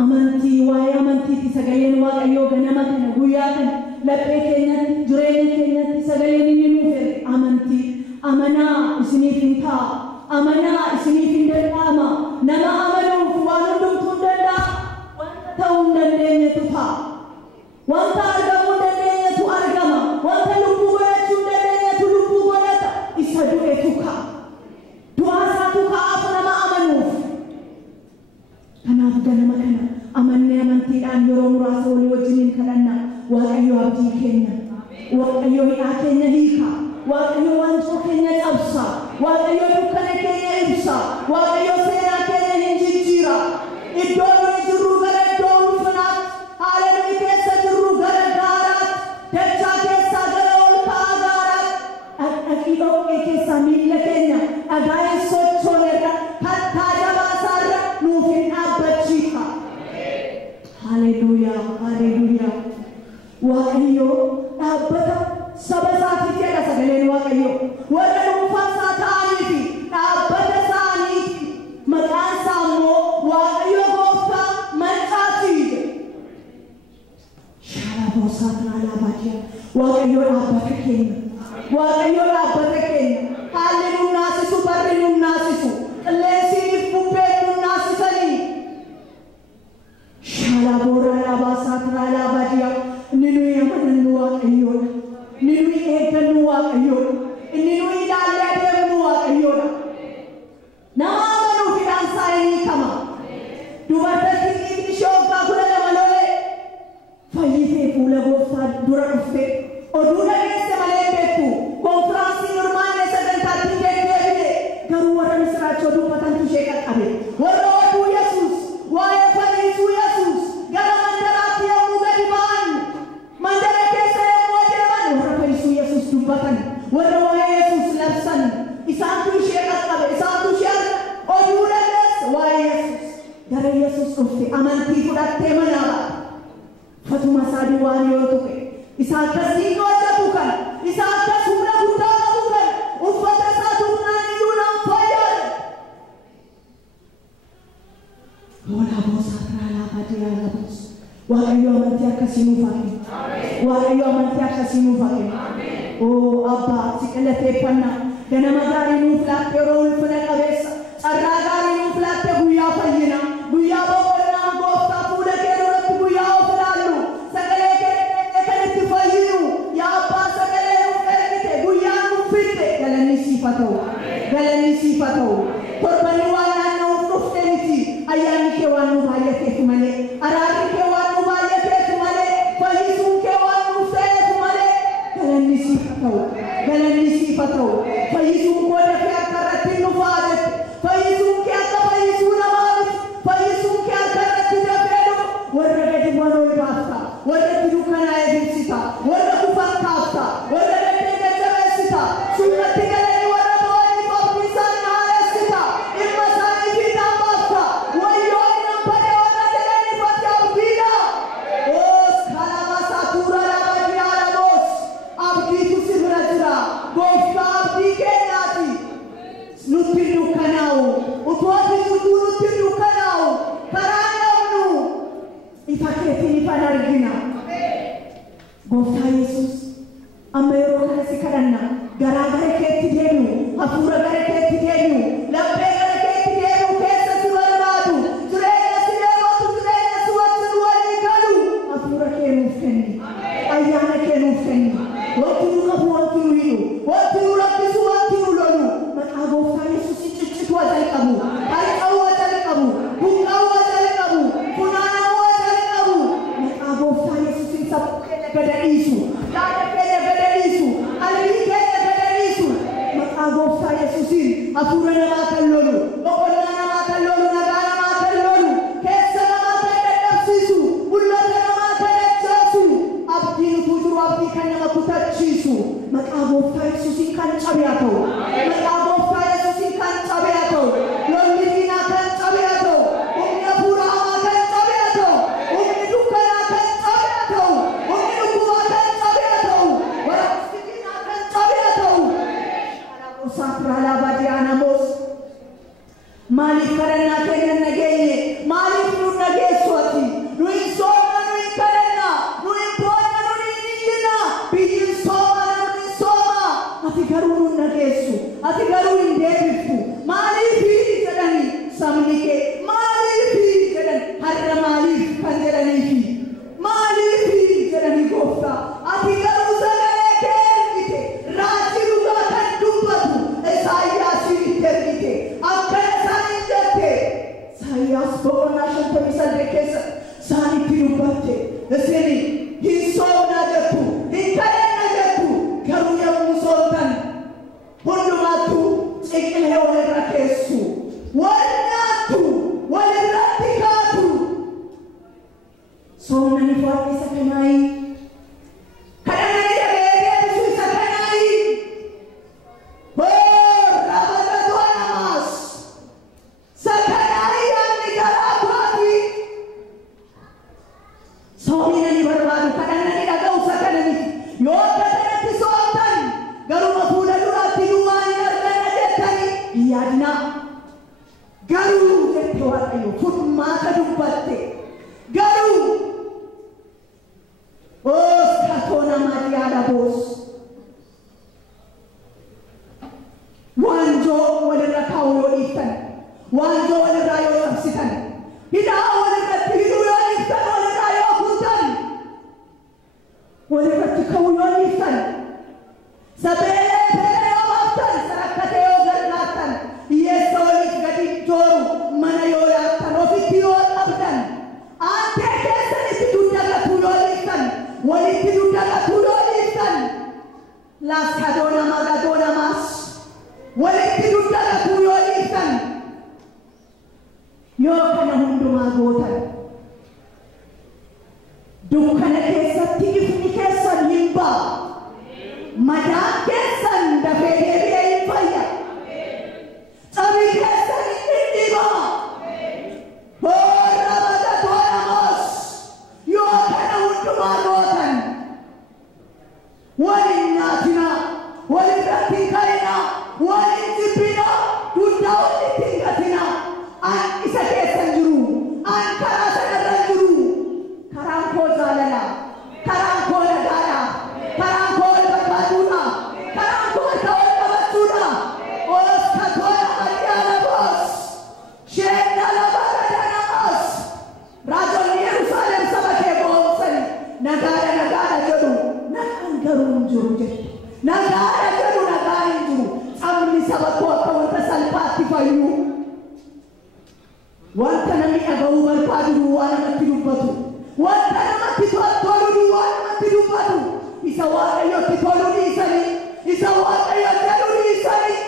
Amantii waa'ee amantiitti sagaleen Waaqayyoo ganama kana guyyaa kana laphee keenyatti jireenya keenyatti sagaleen inni nuuf amantii amanaa isinifinta amana isinifindama nama amanu wanu dumtundanda wanta taundande tuta wanta argamundande tu argama wanta lubugorachundande tu lubugorata isadu etuka duasa tuka afnama amanu kana ganama kana amanne amantiidhaan yeroo muraasa walii wajjiniin kadhanna waaqayyo abdii keenya waaqayyo hidhaa keenya hiika waaqayyo waanjoo keenya cabsa waaqayyo dukkana keenya ibsa waaqayyo seenaa keenya hin jijjiira iddoo nuyi jirru gara iddoo ulfinaatti haala nuyi keessa jirru gara gaaraatti dachaa keessaa gara ol ka'aa gaaraatti dhaqii dhoqqee keessaa miilla keenya dhagaa'ee sochoonerra kattaa jabaasaarra nuuf hin dhaabbachiisa. Hallelujah, hallelujah. Waaqayyo dhaabbata saba isaatiif jedha sagaleen waaqayyo warra dhuunfaa ta'aniifi dhaabbata isaaniiti maqaan isaa immoo waaqayyo gooftaa mancaati. Shaalaaboosaa Naalaabaajiyaa waaqayyo dhaabbata keenya waaqayyo dhaabbata keenya haalli nuun naasisu barri nuun naasisu qilleensiiniif bubbeen nuun naasisanii. Shalabora labasat labadia ninu yamannu waaqayyoodha ninu eeggannu waaqayyoodha ninu ilaalladdeemnu waaqayyoodha nama amanu fidaan saayinii kama dubartiin inni shookaa kudha lama lolee fayyitee fuula gooftaa dura dhufte oduu dhageesse malee beektu konfiraansii normaanee sagantaatti deebi'e garuu warra misiraachoo dubbatantu ishee qaqqabe warra oduu Yesuus waa'ee fayyisuu Yesuus gara mandaraatti yommuu gadi ba'an mandara keessa yommuu adeeman warra fayyisuu Yesuus dubbatan warra waa'ee Yesuus labsan isaantu ishee qaqqabe isaantu ishee oduu dhageesse waa'ee Yesuus gara Yesuus dhufte amantii fudhattee manaa baate fatuma isaa duwwaan yoo tuqe isa akkasiin hojjetu kan isa akkas humna guddaa qabu kan uffata isaa tuqnaan iyyuu nan fayyadu. Waaqayyo amantii akkasii nuuf haa kennu. Waaqayyo amantii akkasii nuuf haa kennu. Oo abbaa si galateeffannaa ganama gaarii nuuf laatte yeroo ulfina qabeessa carraa gaarii nuuf laatte guyyaa fayyina guyyaa boqonnaa gooftaa fuula kee duratti guyyaa of ilaallu sagalee kee kan itti fayyinu yaa abbaa sagalee nuuf ergite guyyaa nuuf fidde galanni siif haa ta'u galanni siif haa ta'u torbanni waan naanna'uuf dhufte miti ayyaanni kee waan nu baay'ateef malee araarri kee waan nu baay'ateef malee fayyisuun kee waan nuuf ta'eef malee galanni siif haa ta'u galanni siif haa ta'u fayyisuun koo dafee akka irratti nu faadete fayyisuun kee akka fayyisuu namaa miti fayyisuun kee akka irratti dafee dhufu warra gadi bu'an ol baafta warra dukkana eegsita warra kufan kaafta warra dandee jajjabeessita summatti galanii warra boo'anii fafni isaanii haaressita dhimma isaanii fiixaan baafta wayyoo inni badee warra jedhanii fatti abdiidha. Oos kalabasa tuura labaadiyaa laboos abdiitu si bira jira gooftaa abdii keenyaati nutti dukkanaa'u utuu ati jirtuu nutti dukkanaa'u karaa qabnu ifa keetiin ifan argina. Gooftaa Yesuus amma yeroo kana si kadhanna garaa gara keetti deebi'u hafuura gara keetti deebi'u laphee gara keetti deebi'u keessa si barbaadu jireenya si deebatu jireenya si wajjin walii galu hafuura kee nuuf kenni ayyaana kee nuuf kenni wanti nu qabu wanti nu hidhu wanti nu rakkisu wanti nu lolu maqaa gooftaa Yesuus ciccitu wajal qabu harqabu wajal qabu buqqaa'u wajal qabu funaanamuu wajal qabu maqaa gooftaa Yesuusin sabbuu keenya gada dhiisu yaada keenya gada dhiisu qalbii keenya gada dhiisu maqaa gooftaa Yesuusin hafuura namaa kan lolu boqonnaa namaa kan lolu nagaa namaa kan lolu keessa namaa kan dadhabsiisu mul'ata namaa kan ajjeesu abdiin utuu jiru abdii kan nama kutachiisu maqaa gooftaa Yesuusin kan cabe haa ta'u maqaa gooftaa Yesuusin kan cabe haa ta'u lolli diinaa kan cabe haa ta'u humni hafuura hamaa kan cabe haa ta'u humni dukkanaa kan cabe haa ta'u humni dhukkubaa kan cabe haa ta'u waraabessi diinaa kan cabe haa ta'u. Maaliif kadhannaa keenya nageenye maaliif nu nageessu ati nu hin soomna nu hin kadhanna nu hin boonna nu hin iyyina biyyiin sooma nu hin sooma ati garuu nu nageessu ati ati garuu hin deebiftu maaliifi jedhanii sabni kee maaliifi jedhan har'a maaliif kan jedhaniifi maaliifi jedhanii gooftaa ati garuu sagalee kee ergite raajii dhugaa kan dubbatu Isaayyaasiin itti ergite akkana isaaniin jette Isaayyaas boqonnaa 58 keessa isaanitti dubbatte isini hin soomnaa jettu hin kadhannaa jettu garuu yommuu soomtan hundumaattuu ciqilee walirra keessu wal nyaattu walirratti kaatu soomnani fo'atte isa kanaayi kadhannani dhaga'ee deebisuu isa kanaayi rabatatoo namaas sakanaayi yaadni garaa kooti soominani barbaadu kadhannani dhaga'u sakanani yoo kadhannatti soomtan garuma fuula duraatti waan hin arganna jettanii yaadna garuu jette waaqayyo furmaata dubbatte garuu katoo namaa yaada boos waanjoo walirra kaa'u yoo dhiiftan waanjoo walirraa yoo qabsitan hidhaa walirratti hidhuu yoo dhiiftan walirraa yoo kuntan walirratti ka'uu yoo dhiiftan sabeelee beela yoo baaftan sarakkatee yoo gargaartan hiyyeessa waliif gadi jooru mana yoo yaattan ofitti yoo dhabdan aantee keessanitti duddagatuu yoo dhiiftan walitti duddagatuu yoo dhiiftan laaskadoo namaa gadoo namaas walitti duddagatuu yoo dhiiftan yoo kana hundumaa gootan dukkana keessatti ifni keessan hin ba'a madaan keessan dafee deebi'ee hin fayya cabii keessan hin dhidhibama rabatatoo namaas yoo kana hundumaa gootan walin nyaatinaa walirratti hin ka'inaa walin jibbinaa duddaa walitti hin gatinaa an isa keessan jiru an karaa sanarra jiru karaan koo jaalalaa karaan koo nagaadhaa karaan koo wal barbaaduudha karaan koo wal qabachuudha oskatoo nama dhiyaana boos sheenna labaara danamas raajonni Yerusaalem saba kee boonsani nagaadha jedhu nagaan garuu hin jiru jette nagaadha jedhu nagaan hin jiru sabni saba koo akka wanta salphaatti fayyuu wanta namni dhaga'uu barbaadu waan namatti dubbatu wanta namatti tolu waan namatti dubbatu isa waaqayyotti tolu dhiisanii isa waaqayyotti tolu dhiisanii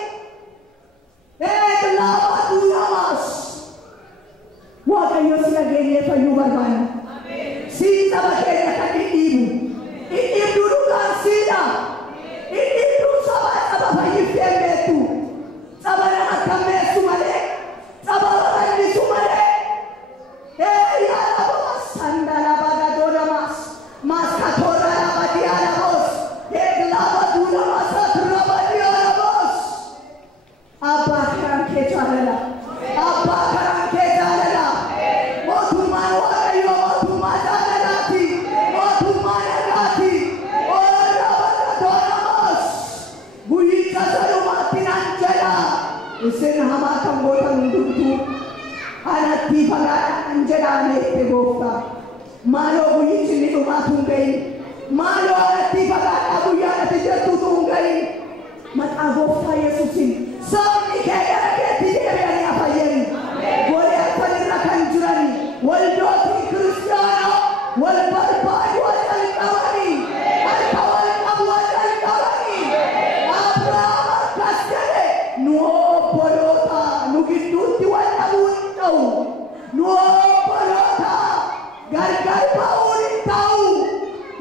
laafatu namaas waaqayyo si dhageenyee fayyuu barbaanna sii saba keenya kan dhidhiibduu dhugaan siidha dhidhiibduu saba fayyiftee beektu saba nama kammeessu malee saba babal'isu malee yaada boos sandala bagadoo namaas maskatoora laba diyaana boos laabaduu namaas aturraba diyaana boos abbaa karaan kee jaalala abbaa karaan kee jaalala mootummaan waaqayyo mootummaa jaalalaati mootummaa nagaati rabatatoo namaas guyyicha salumaatti nan jedha isin hamaa kan gootan hundumtuu anatti fagaadhaan jedhaaneette gooftaa maaloo guyyichi ni dhumaatu hin gahin maaloo anatti fagaadhaa guyyaa ati jettuutu hin gahin maqaa gooftaa Yesuusiin sabni kee gara keetti deebi'anii hafayyani golee akkanirra kan jiran waldootiin kiristaanaa wal barbaadu wal jalqabanii harka wal qabu wal jalqabanii Abrahaam akkas jedhe nu obboloota nu gidduutti wal dhabuu hin ta'u nu obboloota gargar ba'uun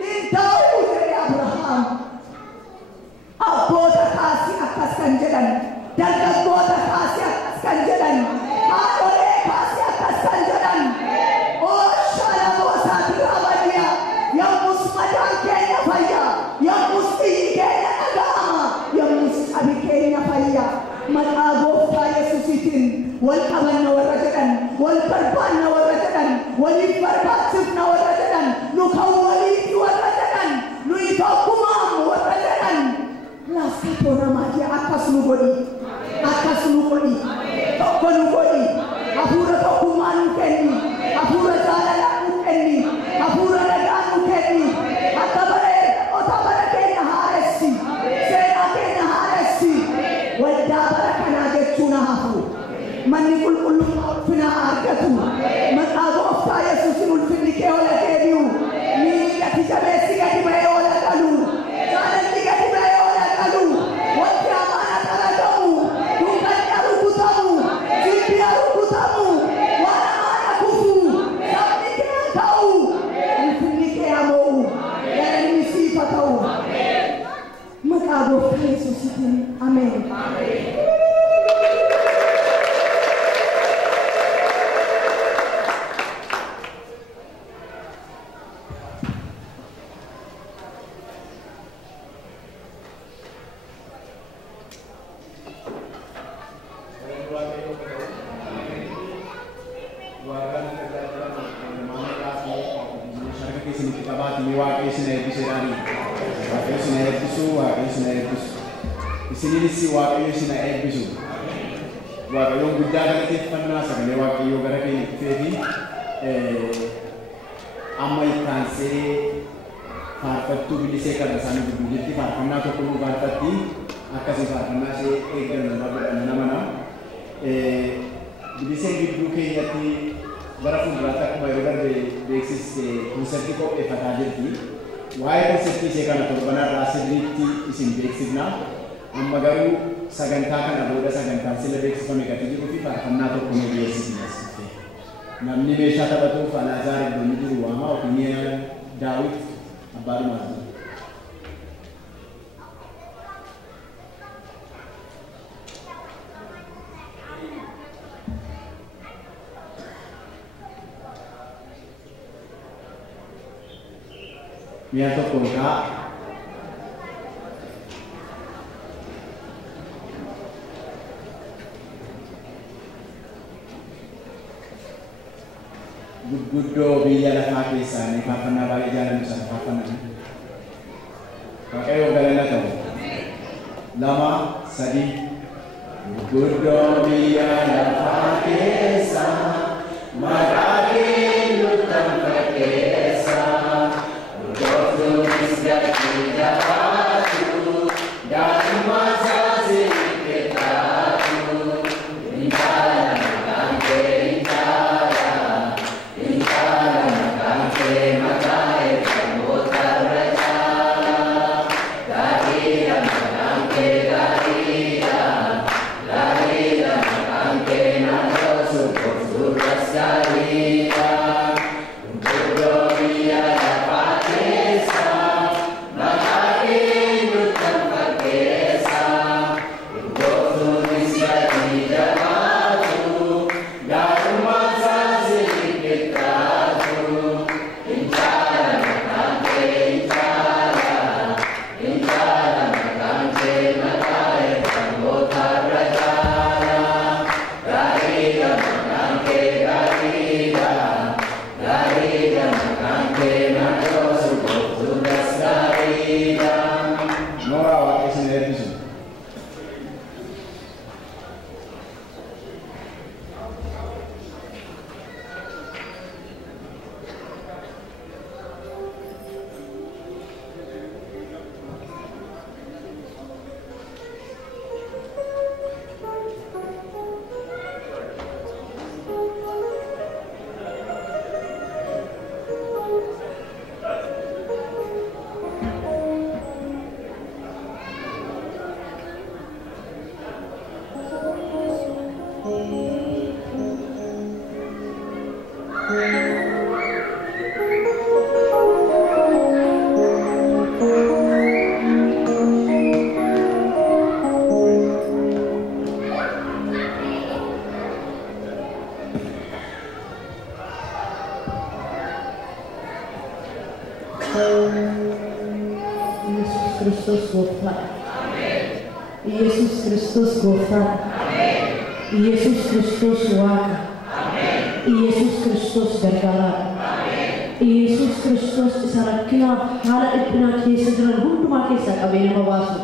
hin ta'u jedhe Abrahaam abboota kaasii akkas kan jedhan dargaggoota kaasii akkas kan jedhan haadholee kaasii akkas kan jedhan ooshala boosaati rabadiya yommus madaan keenya fayya yommus iyyi keenya dhaga'ama yommus cabi keenya fayya maqaa gooftaa Yesuusiitiin wal qabanna warra jedhan wal barbaanna warra jedhan waliif barbaachifna warra jedhan nu kan waliif warra jedhan nu tokkumaan warra jedhan laaskatoo namaa akkas nu godhi manni qulqullummaa ulfinaa argatu maqaa gooftaa Yesuusin ulfinni kee ol deebi'u miilli gati jabeessi gadi ba'ee ol qalu jaalalli gadi ba'ee ol qalu wanti amaana qalaqamu dukkana rukutamu jibbiya rukutamu waan amaana kufu sabni kee ta'u ulfinni kee amoo'u galanni siifa ta'u maqaa gooftaa Yesuusiin ameen. Isinisi waaqayyo sina eebbisu waaqayyoon guddaa galateeffannaa sagalee waaqayyoo gara keenya dhufeefi amma ittaansee faarfattuu bilisee kan isaanii gidduutti faarfannaa tokko nu faarfatti akkasii faarfannaa ishee eeggannu nama biliseen gidduu keenyatti gara fuulduraatti akkuma yeroo darbe beeksiste konsertii qopheeffataa jirti waa'ee konsertii ishee kana torbanarraa sirriitti isin beeksifna. Amma garuu sagantaa kana booda sagantaan sila beeksifame gati jiruu fi faarfannaa tokko nu beeksifne asitti. Namni meeshaa taphatuuf Alaazaar Iddoon jiru waamaa ofiin Daawit abbaa dhumaati. Mi'a tokkoon kaa guddoo biyya lafaa keessaa ni faarfannaa baay'ee jaalannu sana faarfannaa. Waaqayyo galata ta'u. 2 3 guddoo biyya lafaa keessaa maqaa kee nutti fakkeessaa guddooftuunis gatii jabaatu daa'imman saasii keessaatu ni jaalladha kan kee ni jaalladha. Kristus Gooftaa. Yesus Kristus Gooftaa. Yesus Kristus Waaqa. Yesus Kristus gargaaraa. Yesus Kristus isa rakkina haala dhiphinaa keessa jiran hundumaa keessaa qabee nama baasu.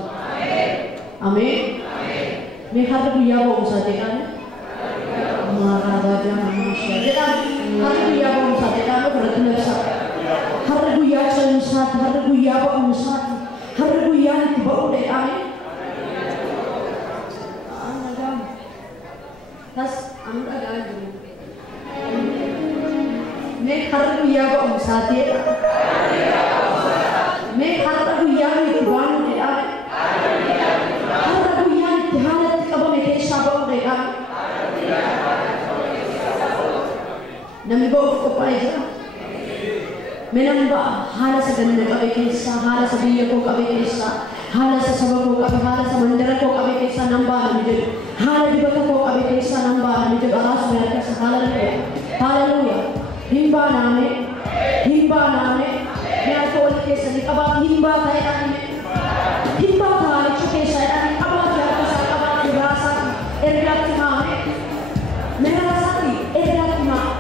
Ameen. Mee har'a guyyaa ba'umsaa jedhaan maaraadaa jedhaan har'a guyyaa ba'umsaa jedhaan ofirratti labsaa. Har'a guyyaa caalmisaati, har'a guyyaa ba'umsaati, har'a guyyaa itti ba'uu jedhame. Tas har'a guyyaa ba'umsaateedha. Mee har'a guyyaa itti baanuudhaa. Har'a guyyaa itti haala itti qabame keessaa ba'uudhaa. Namni ba'uuf qophaa'ee jira. Mee namni ba'a haala saganna qabe keessaa, haala biyya koo qabe keessaa, haala saba koo qabe, haala mandara koo qabe keessaa nan ba'a namni jedhu. Haala dibata koo qabe keessaa nan ba'a namni jedhu. Alaasuma harkasa haleluuyaa. Hin baanaame. Nyaata walii keessanii qabaatu hin baataa jedhanii. Hin baataa jechuu keessaa jedhanii qabaatu harkasaa qabaatu raasaati ergaatti maame. Meraasaati ergaatti maame.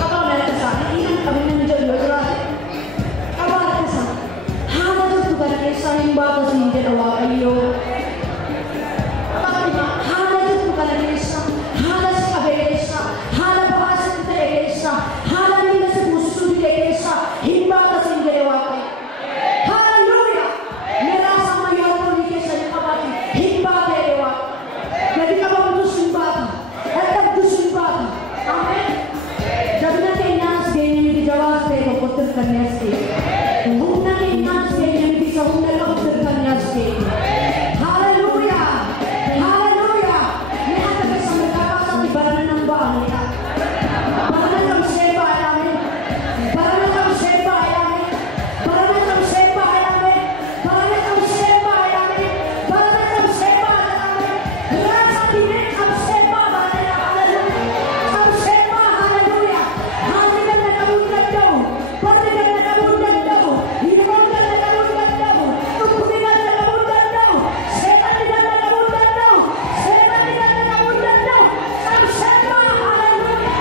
Qabaa harkasaa dhiiran qabee namni jedhu yoo jiraate qabaa harkasaa haala jirtu kana keessaa hin baata siin jedha Waaqayyoo. Haala jirtu kana keessaa haala si qabee keessaa haala bahaa sitti ta'e keessaa haala miila si buusisuu dide keessaa hin baata siin jedhe Waaqayyo. Haleluuyaa. Meraasa mayyaatonni keessanii qabaatu hin baata jedhe Waaqayyo. Gadi qabamutus hin baata. Dadhabdus hin baata. Ameen. Jabina keenyaas geenye miti jabaas ta'e tokkotti hirkannee as ta'e. Humna keenyaas geenye miti isa humna qabutti hirkannee as ta'e. Haleluuyaa. Mee akka keessa maqaa baasaatti barana nan ba'anidha. Barana qabsee baay'ame. Barana qabsee baay'ame. Barana qabsee baay'ame. Barana qabsee baay'ame. Barana qabsee baay'ame. Raasa diinee qabsee baay'ame. Haleluuyaa. Qabsee haleluuyaa. Haalli ganna qabuu hin danda'u. Barri ganna qabuu hin danda'u. Hiriyoon ganna qabuu hin danda'u. Dhukkubni ganna qabuu hin danda'u. Seexanni ganna qabuu hin danda'u. Seexanni ganna qabuu hin danda'u. Qabsee haleluuyaa.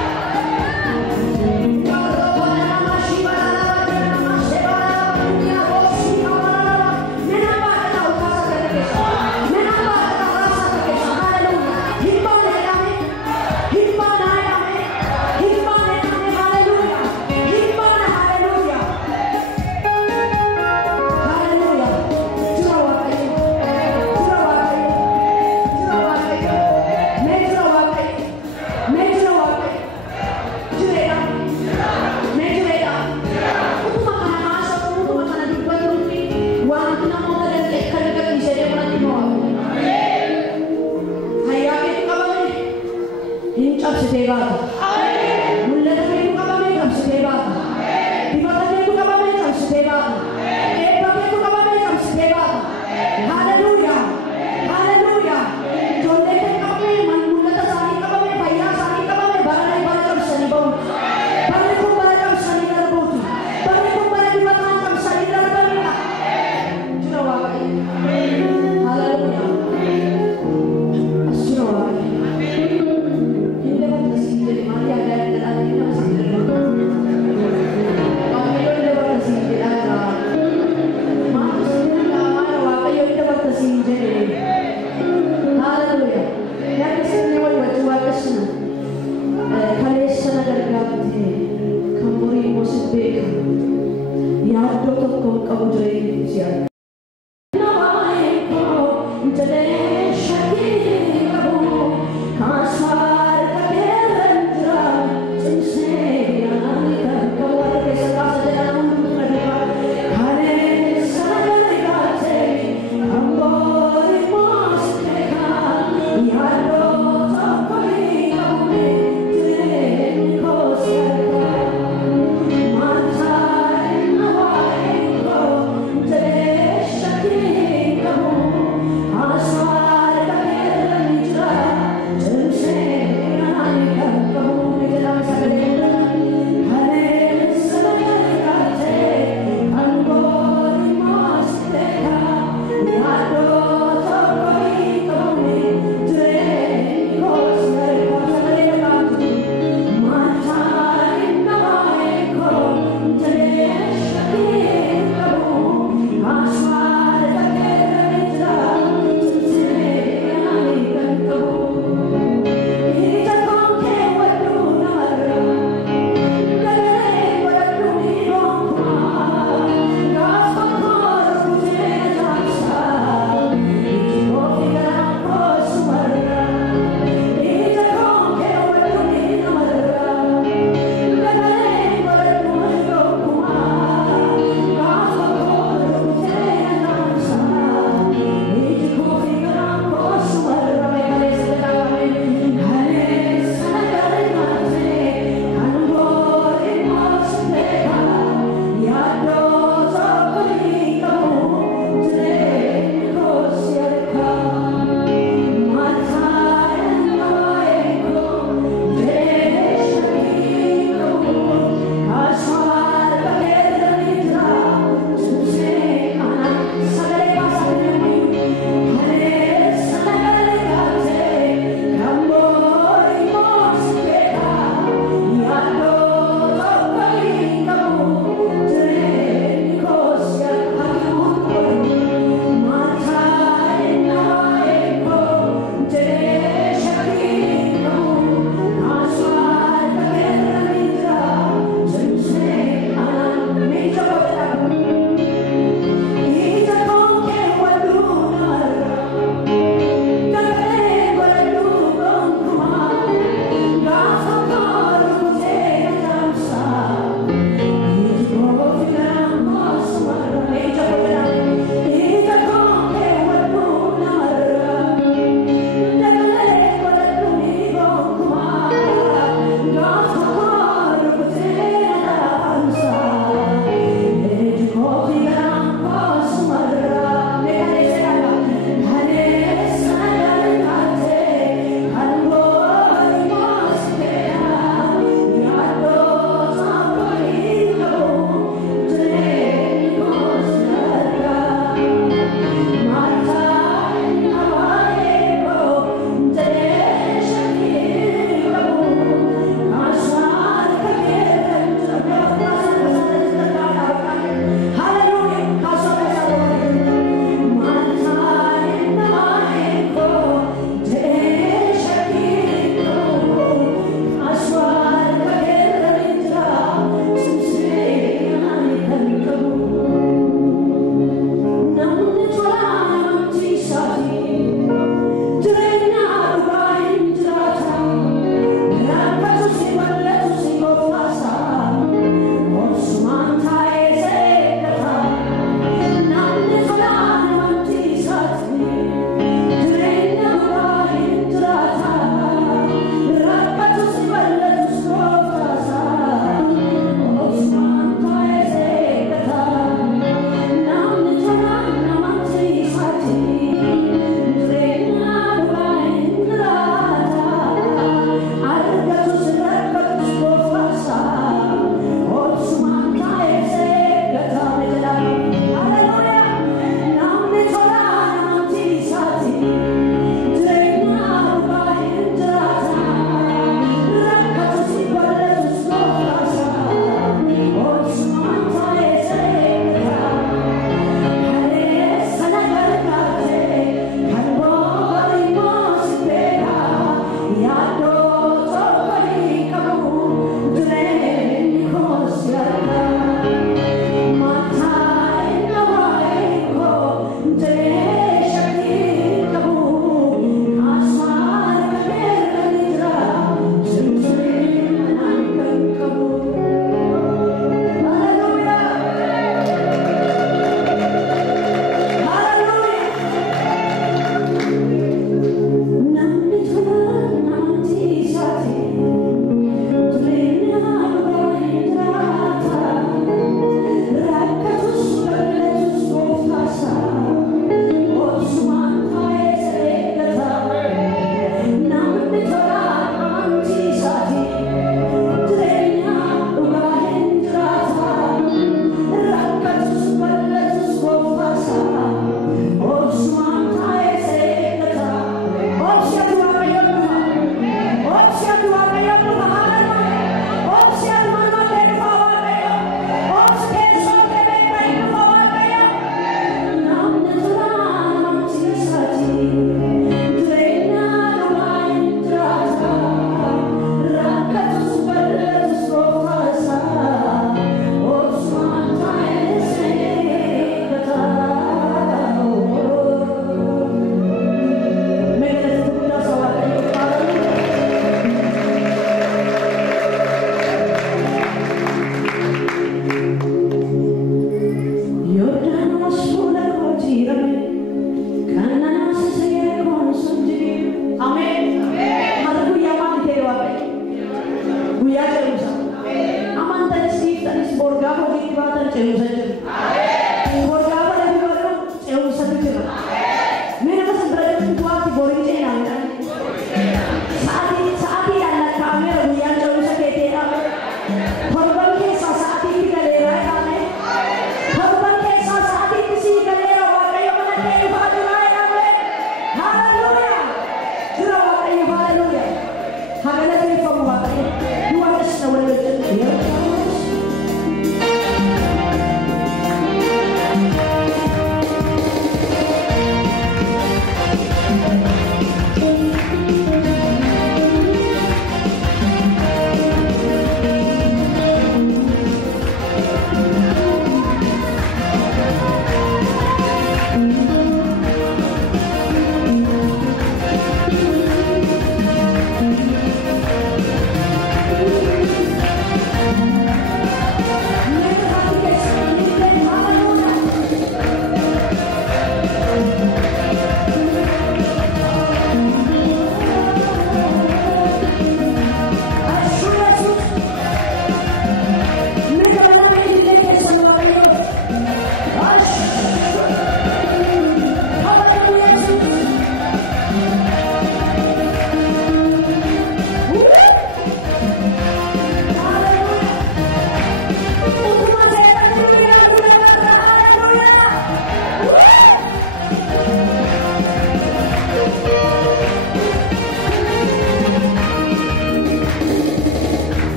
Hallelujah.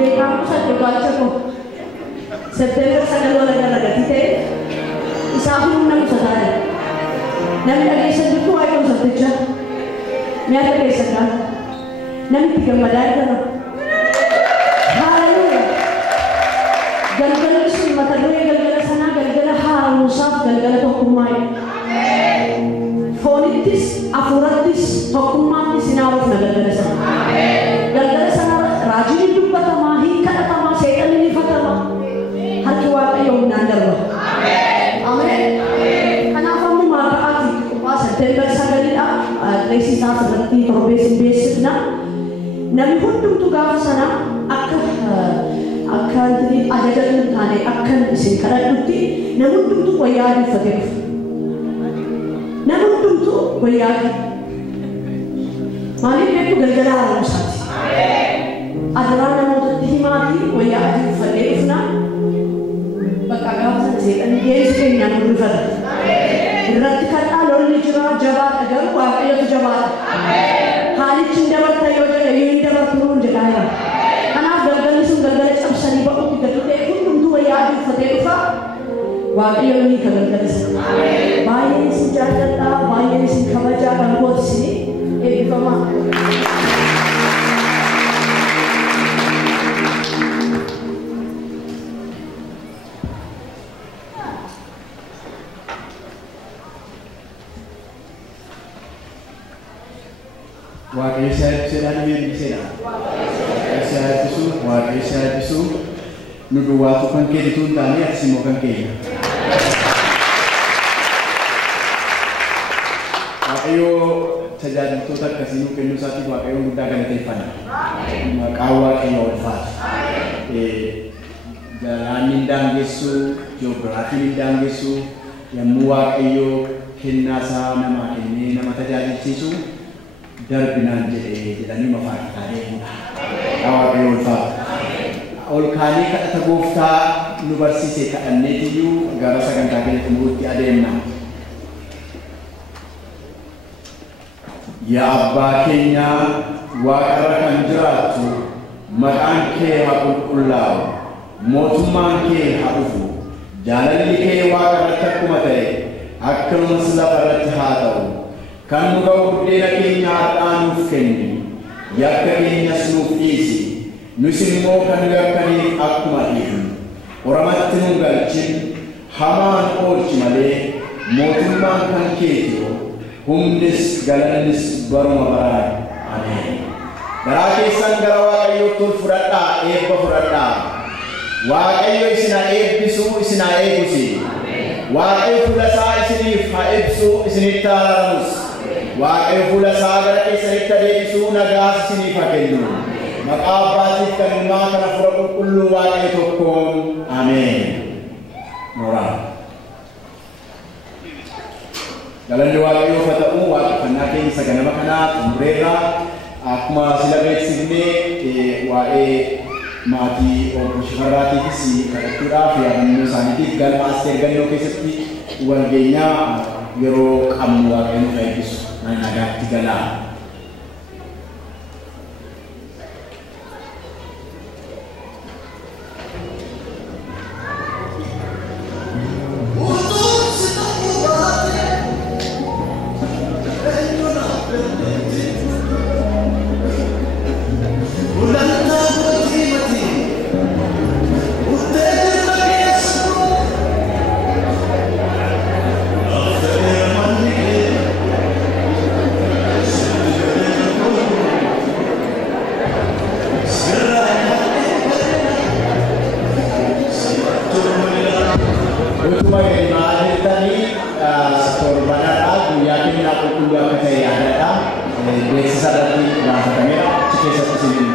beekamu satu baca kok. September sangat luar biasa kita. Isahu nama saudara. Nama lagi sendiri ayo saudara. Nyata lagi saudara. Nama tiga madai kan. Haleluya. Galgala sini mata dua galgala sana galgala harusaf galgala tokumai. Fonitis, afuratis, tokumatis sinaruf na galgala sana. Galgala sana raju itu patama hingga atama setan ini fatama. Hati wakai yang nandar. Amin. Kenapa mu maraati pas September sagali resi sa seperti probesi na. Nabi hundum tu gawa sana akan jadi ada jalan tane akan isin karena duti namun tu wayari fatih. Namun tu wayari. Mali itu galgala harusati. Adalah namun himati wayari fatih na. Bakagawa setan yesus yang berfat. Berat kata lalu jurah jabat agar wakil itu jabat. Hari cinta bertayo jaga ini dapat turun jaga. Karena galgal itu galgal absani baru kita tu pun dua ya di fatwa. Wakil ini galgal itu. Bayi sejahtera, bayi kabaja bangkot sini. Kama. Wakil saya sedang di sana. Saya itu nudu waktu kan kiri tu tani at semua kan kiri. Wakil saja itu tak kasih nuke nusati wakil muda kan telefon. Makawa kio fat. Jalan nindang Yesu, geografi nindang Yesu, yang muak iyo kinasa nama ini nama terjadi Yesu. Darbinan jedhanii mafaakitaadhee waaqayyo ulfaata. Ol kaanii kadhata gooftaa nu barsiise kadhanneetiyyuu gara sagantaa keenya xumuruutti adeemna. Yaa abbaa keenya waaqarra kan jiraattu maqaan kee haa qulqullaa'u, mootummaan kee haa dhufu, jaalalli kee waaqarratti akkuma ta'e akkanumas lafarratti haa ta'u. Kan muka buddeena keenya har'aanuuf kenni, yakka keenyas nuuf dhiisi, nus immoo kan yakkaniif akkuma dhiifnu. Qoramatti nu galchin, hamaan oolchi malee, mootummaan kan keetiyo, humnis galannis baruma baraan. Ameen. Garaa keessan gara Waaqayyootti ol fudhadhaa, eebba fudhadhaa. Waaqayyo isin haa eebbisuu, isin haa eegusi. Waaqayyo fuula isaa isiniif haa ibsu, isinitti haa araaramus. Waaqayyo fuula isaa gara keessanitti adeemsisuu nagaas isiniif haa kennu. Maqaa Abbaatiif kan Ilmaa kan Hafuura Qulqulluu Waaqayyo tokkoon. Ameen. Nooraa. Galanni Waaqayyoof haa ta'u, waaqeffannaa keenya ganama kanaa xumureerraa. Akkuma sila beeksifnee waa'ee maatii obbo Shifarraatiifis kadhachuudhaaf yaadannoo isaaniitiif galma as ergannoo keessatti walgeenyaa yeroo qabnu Waaqayyo nu eebbisu. Nagaatti galaa. Beeksisa irratti gaafatamedha. Achi keessatti isin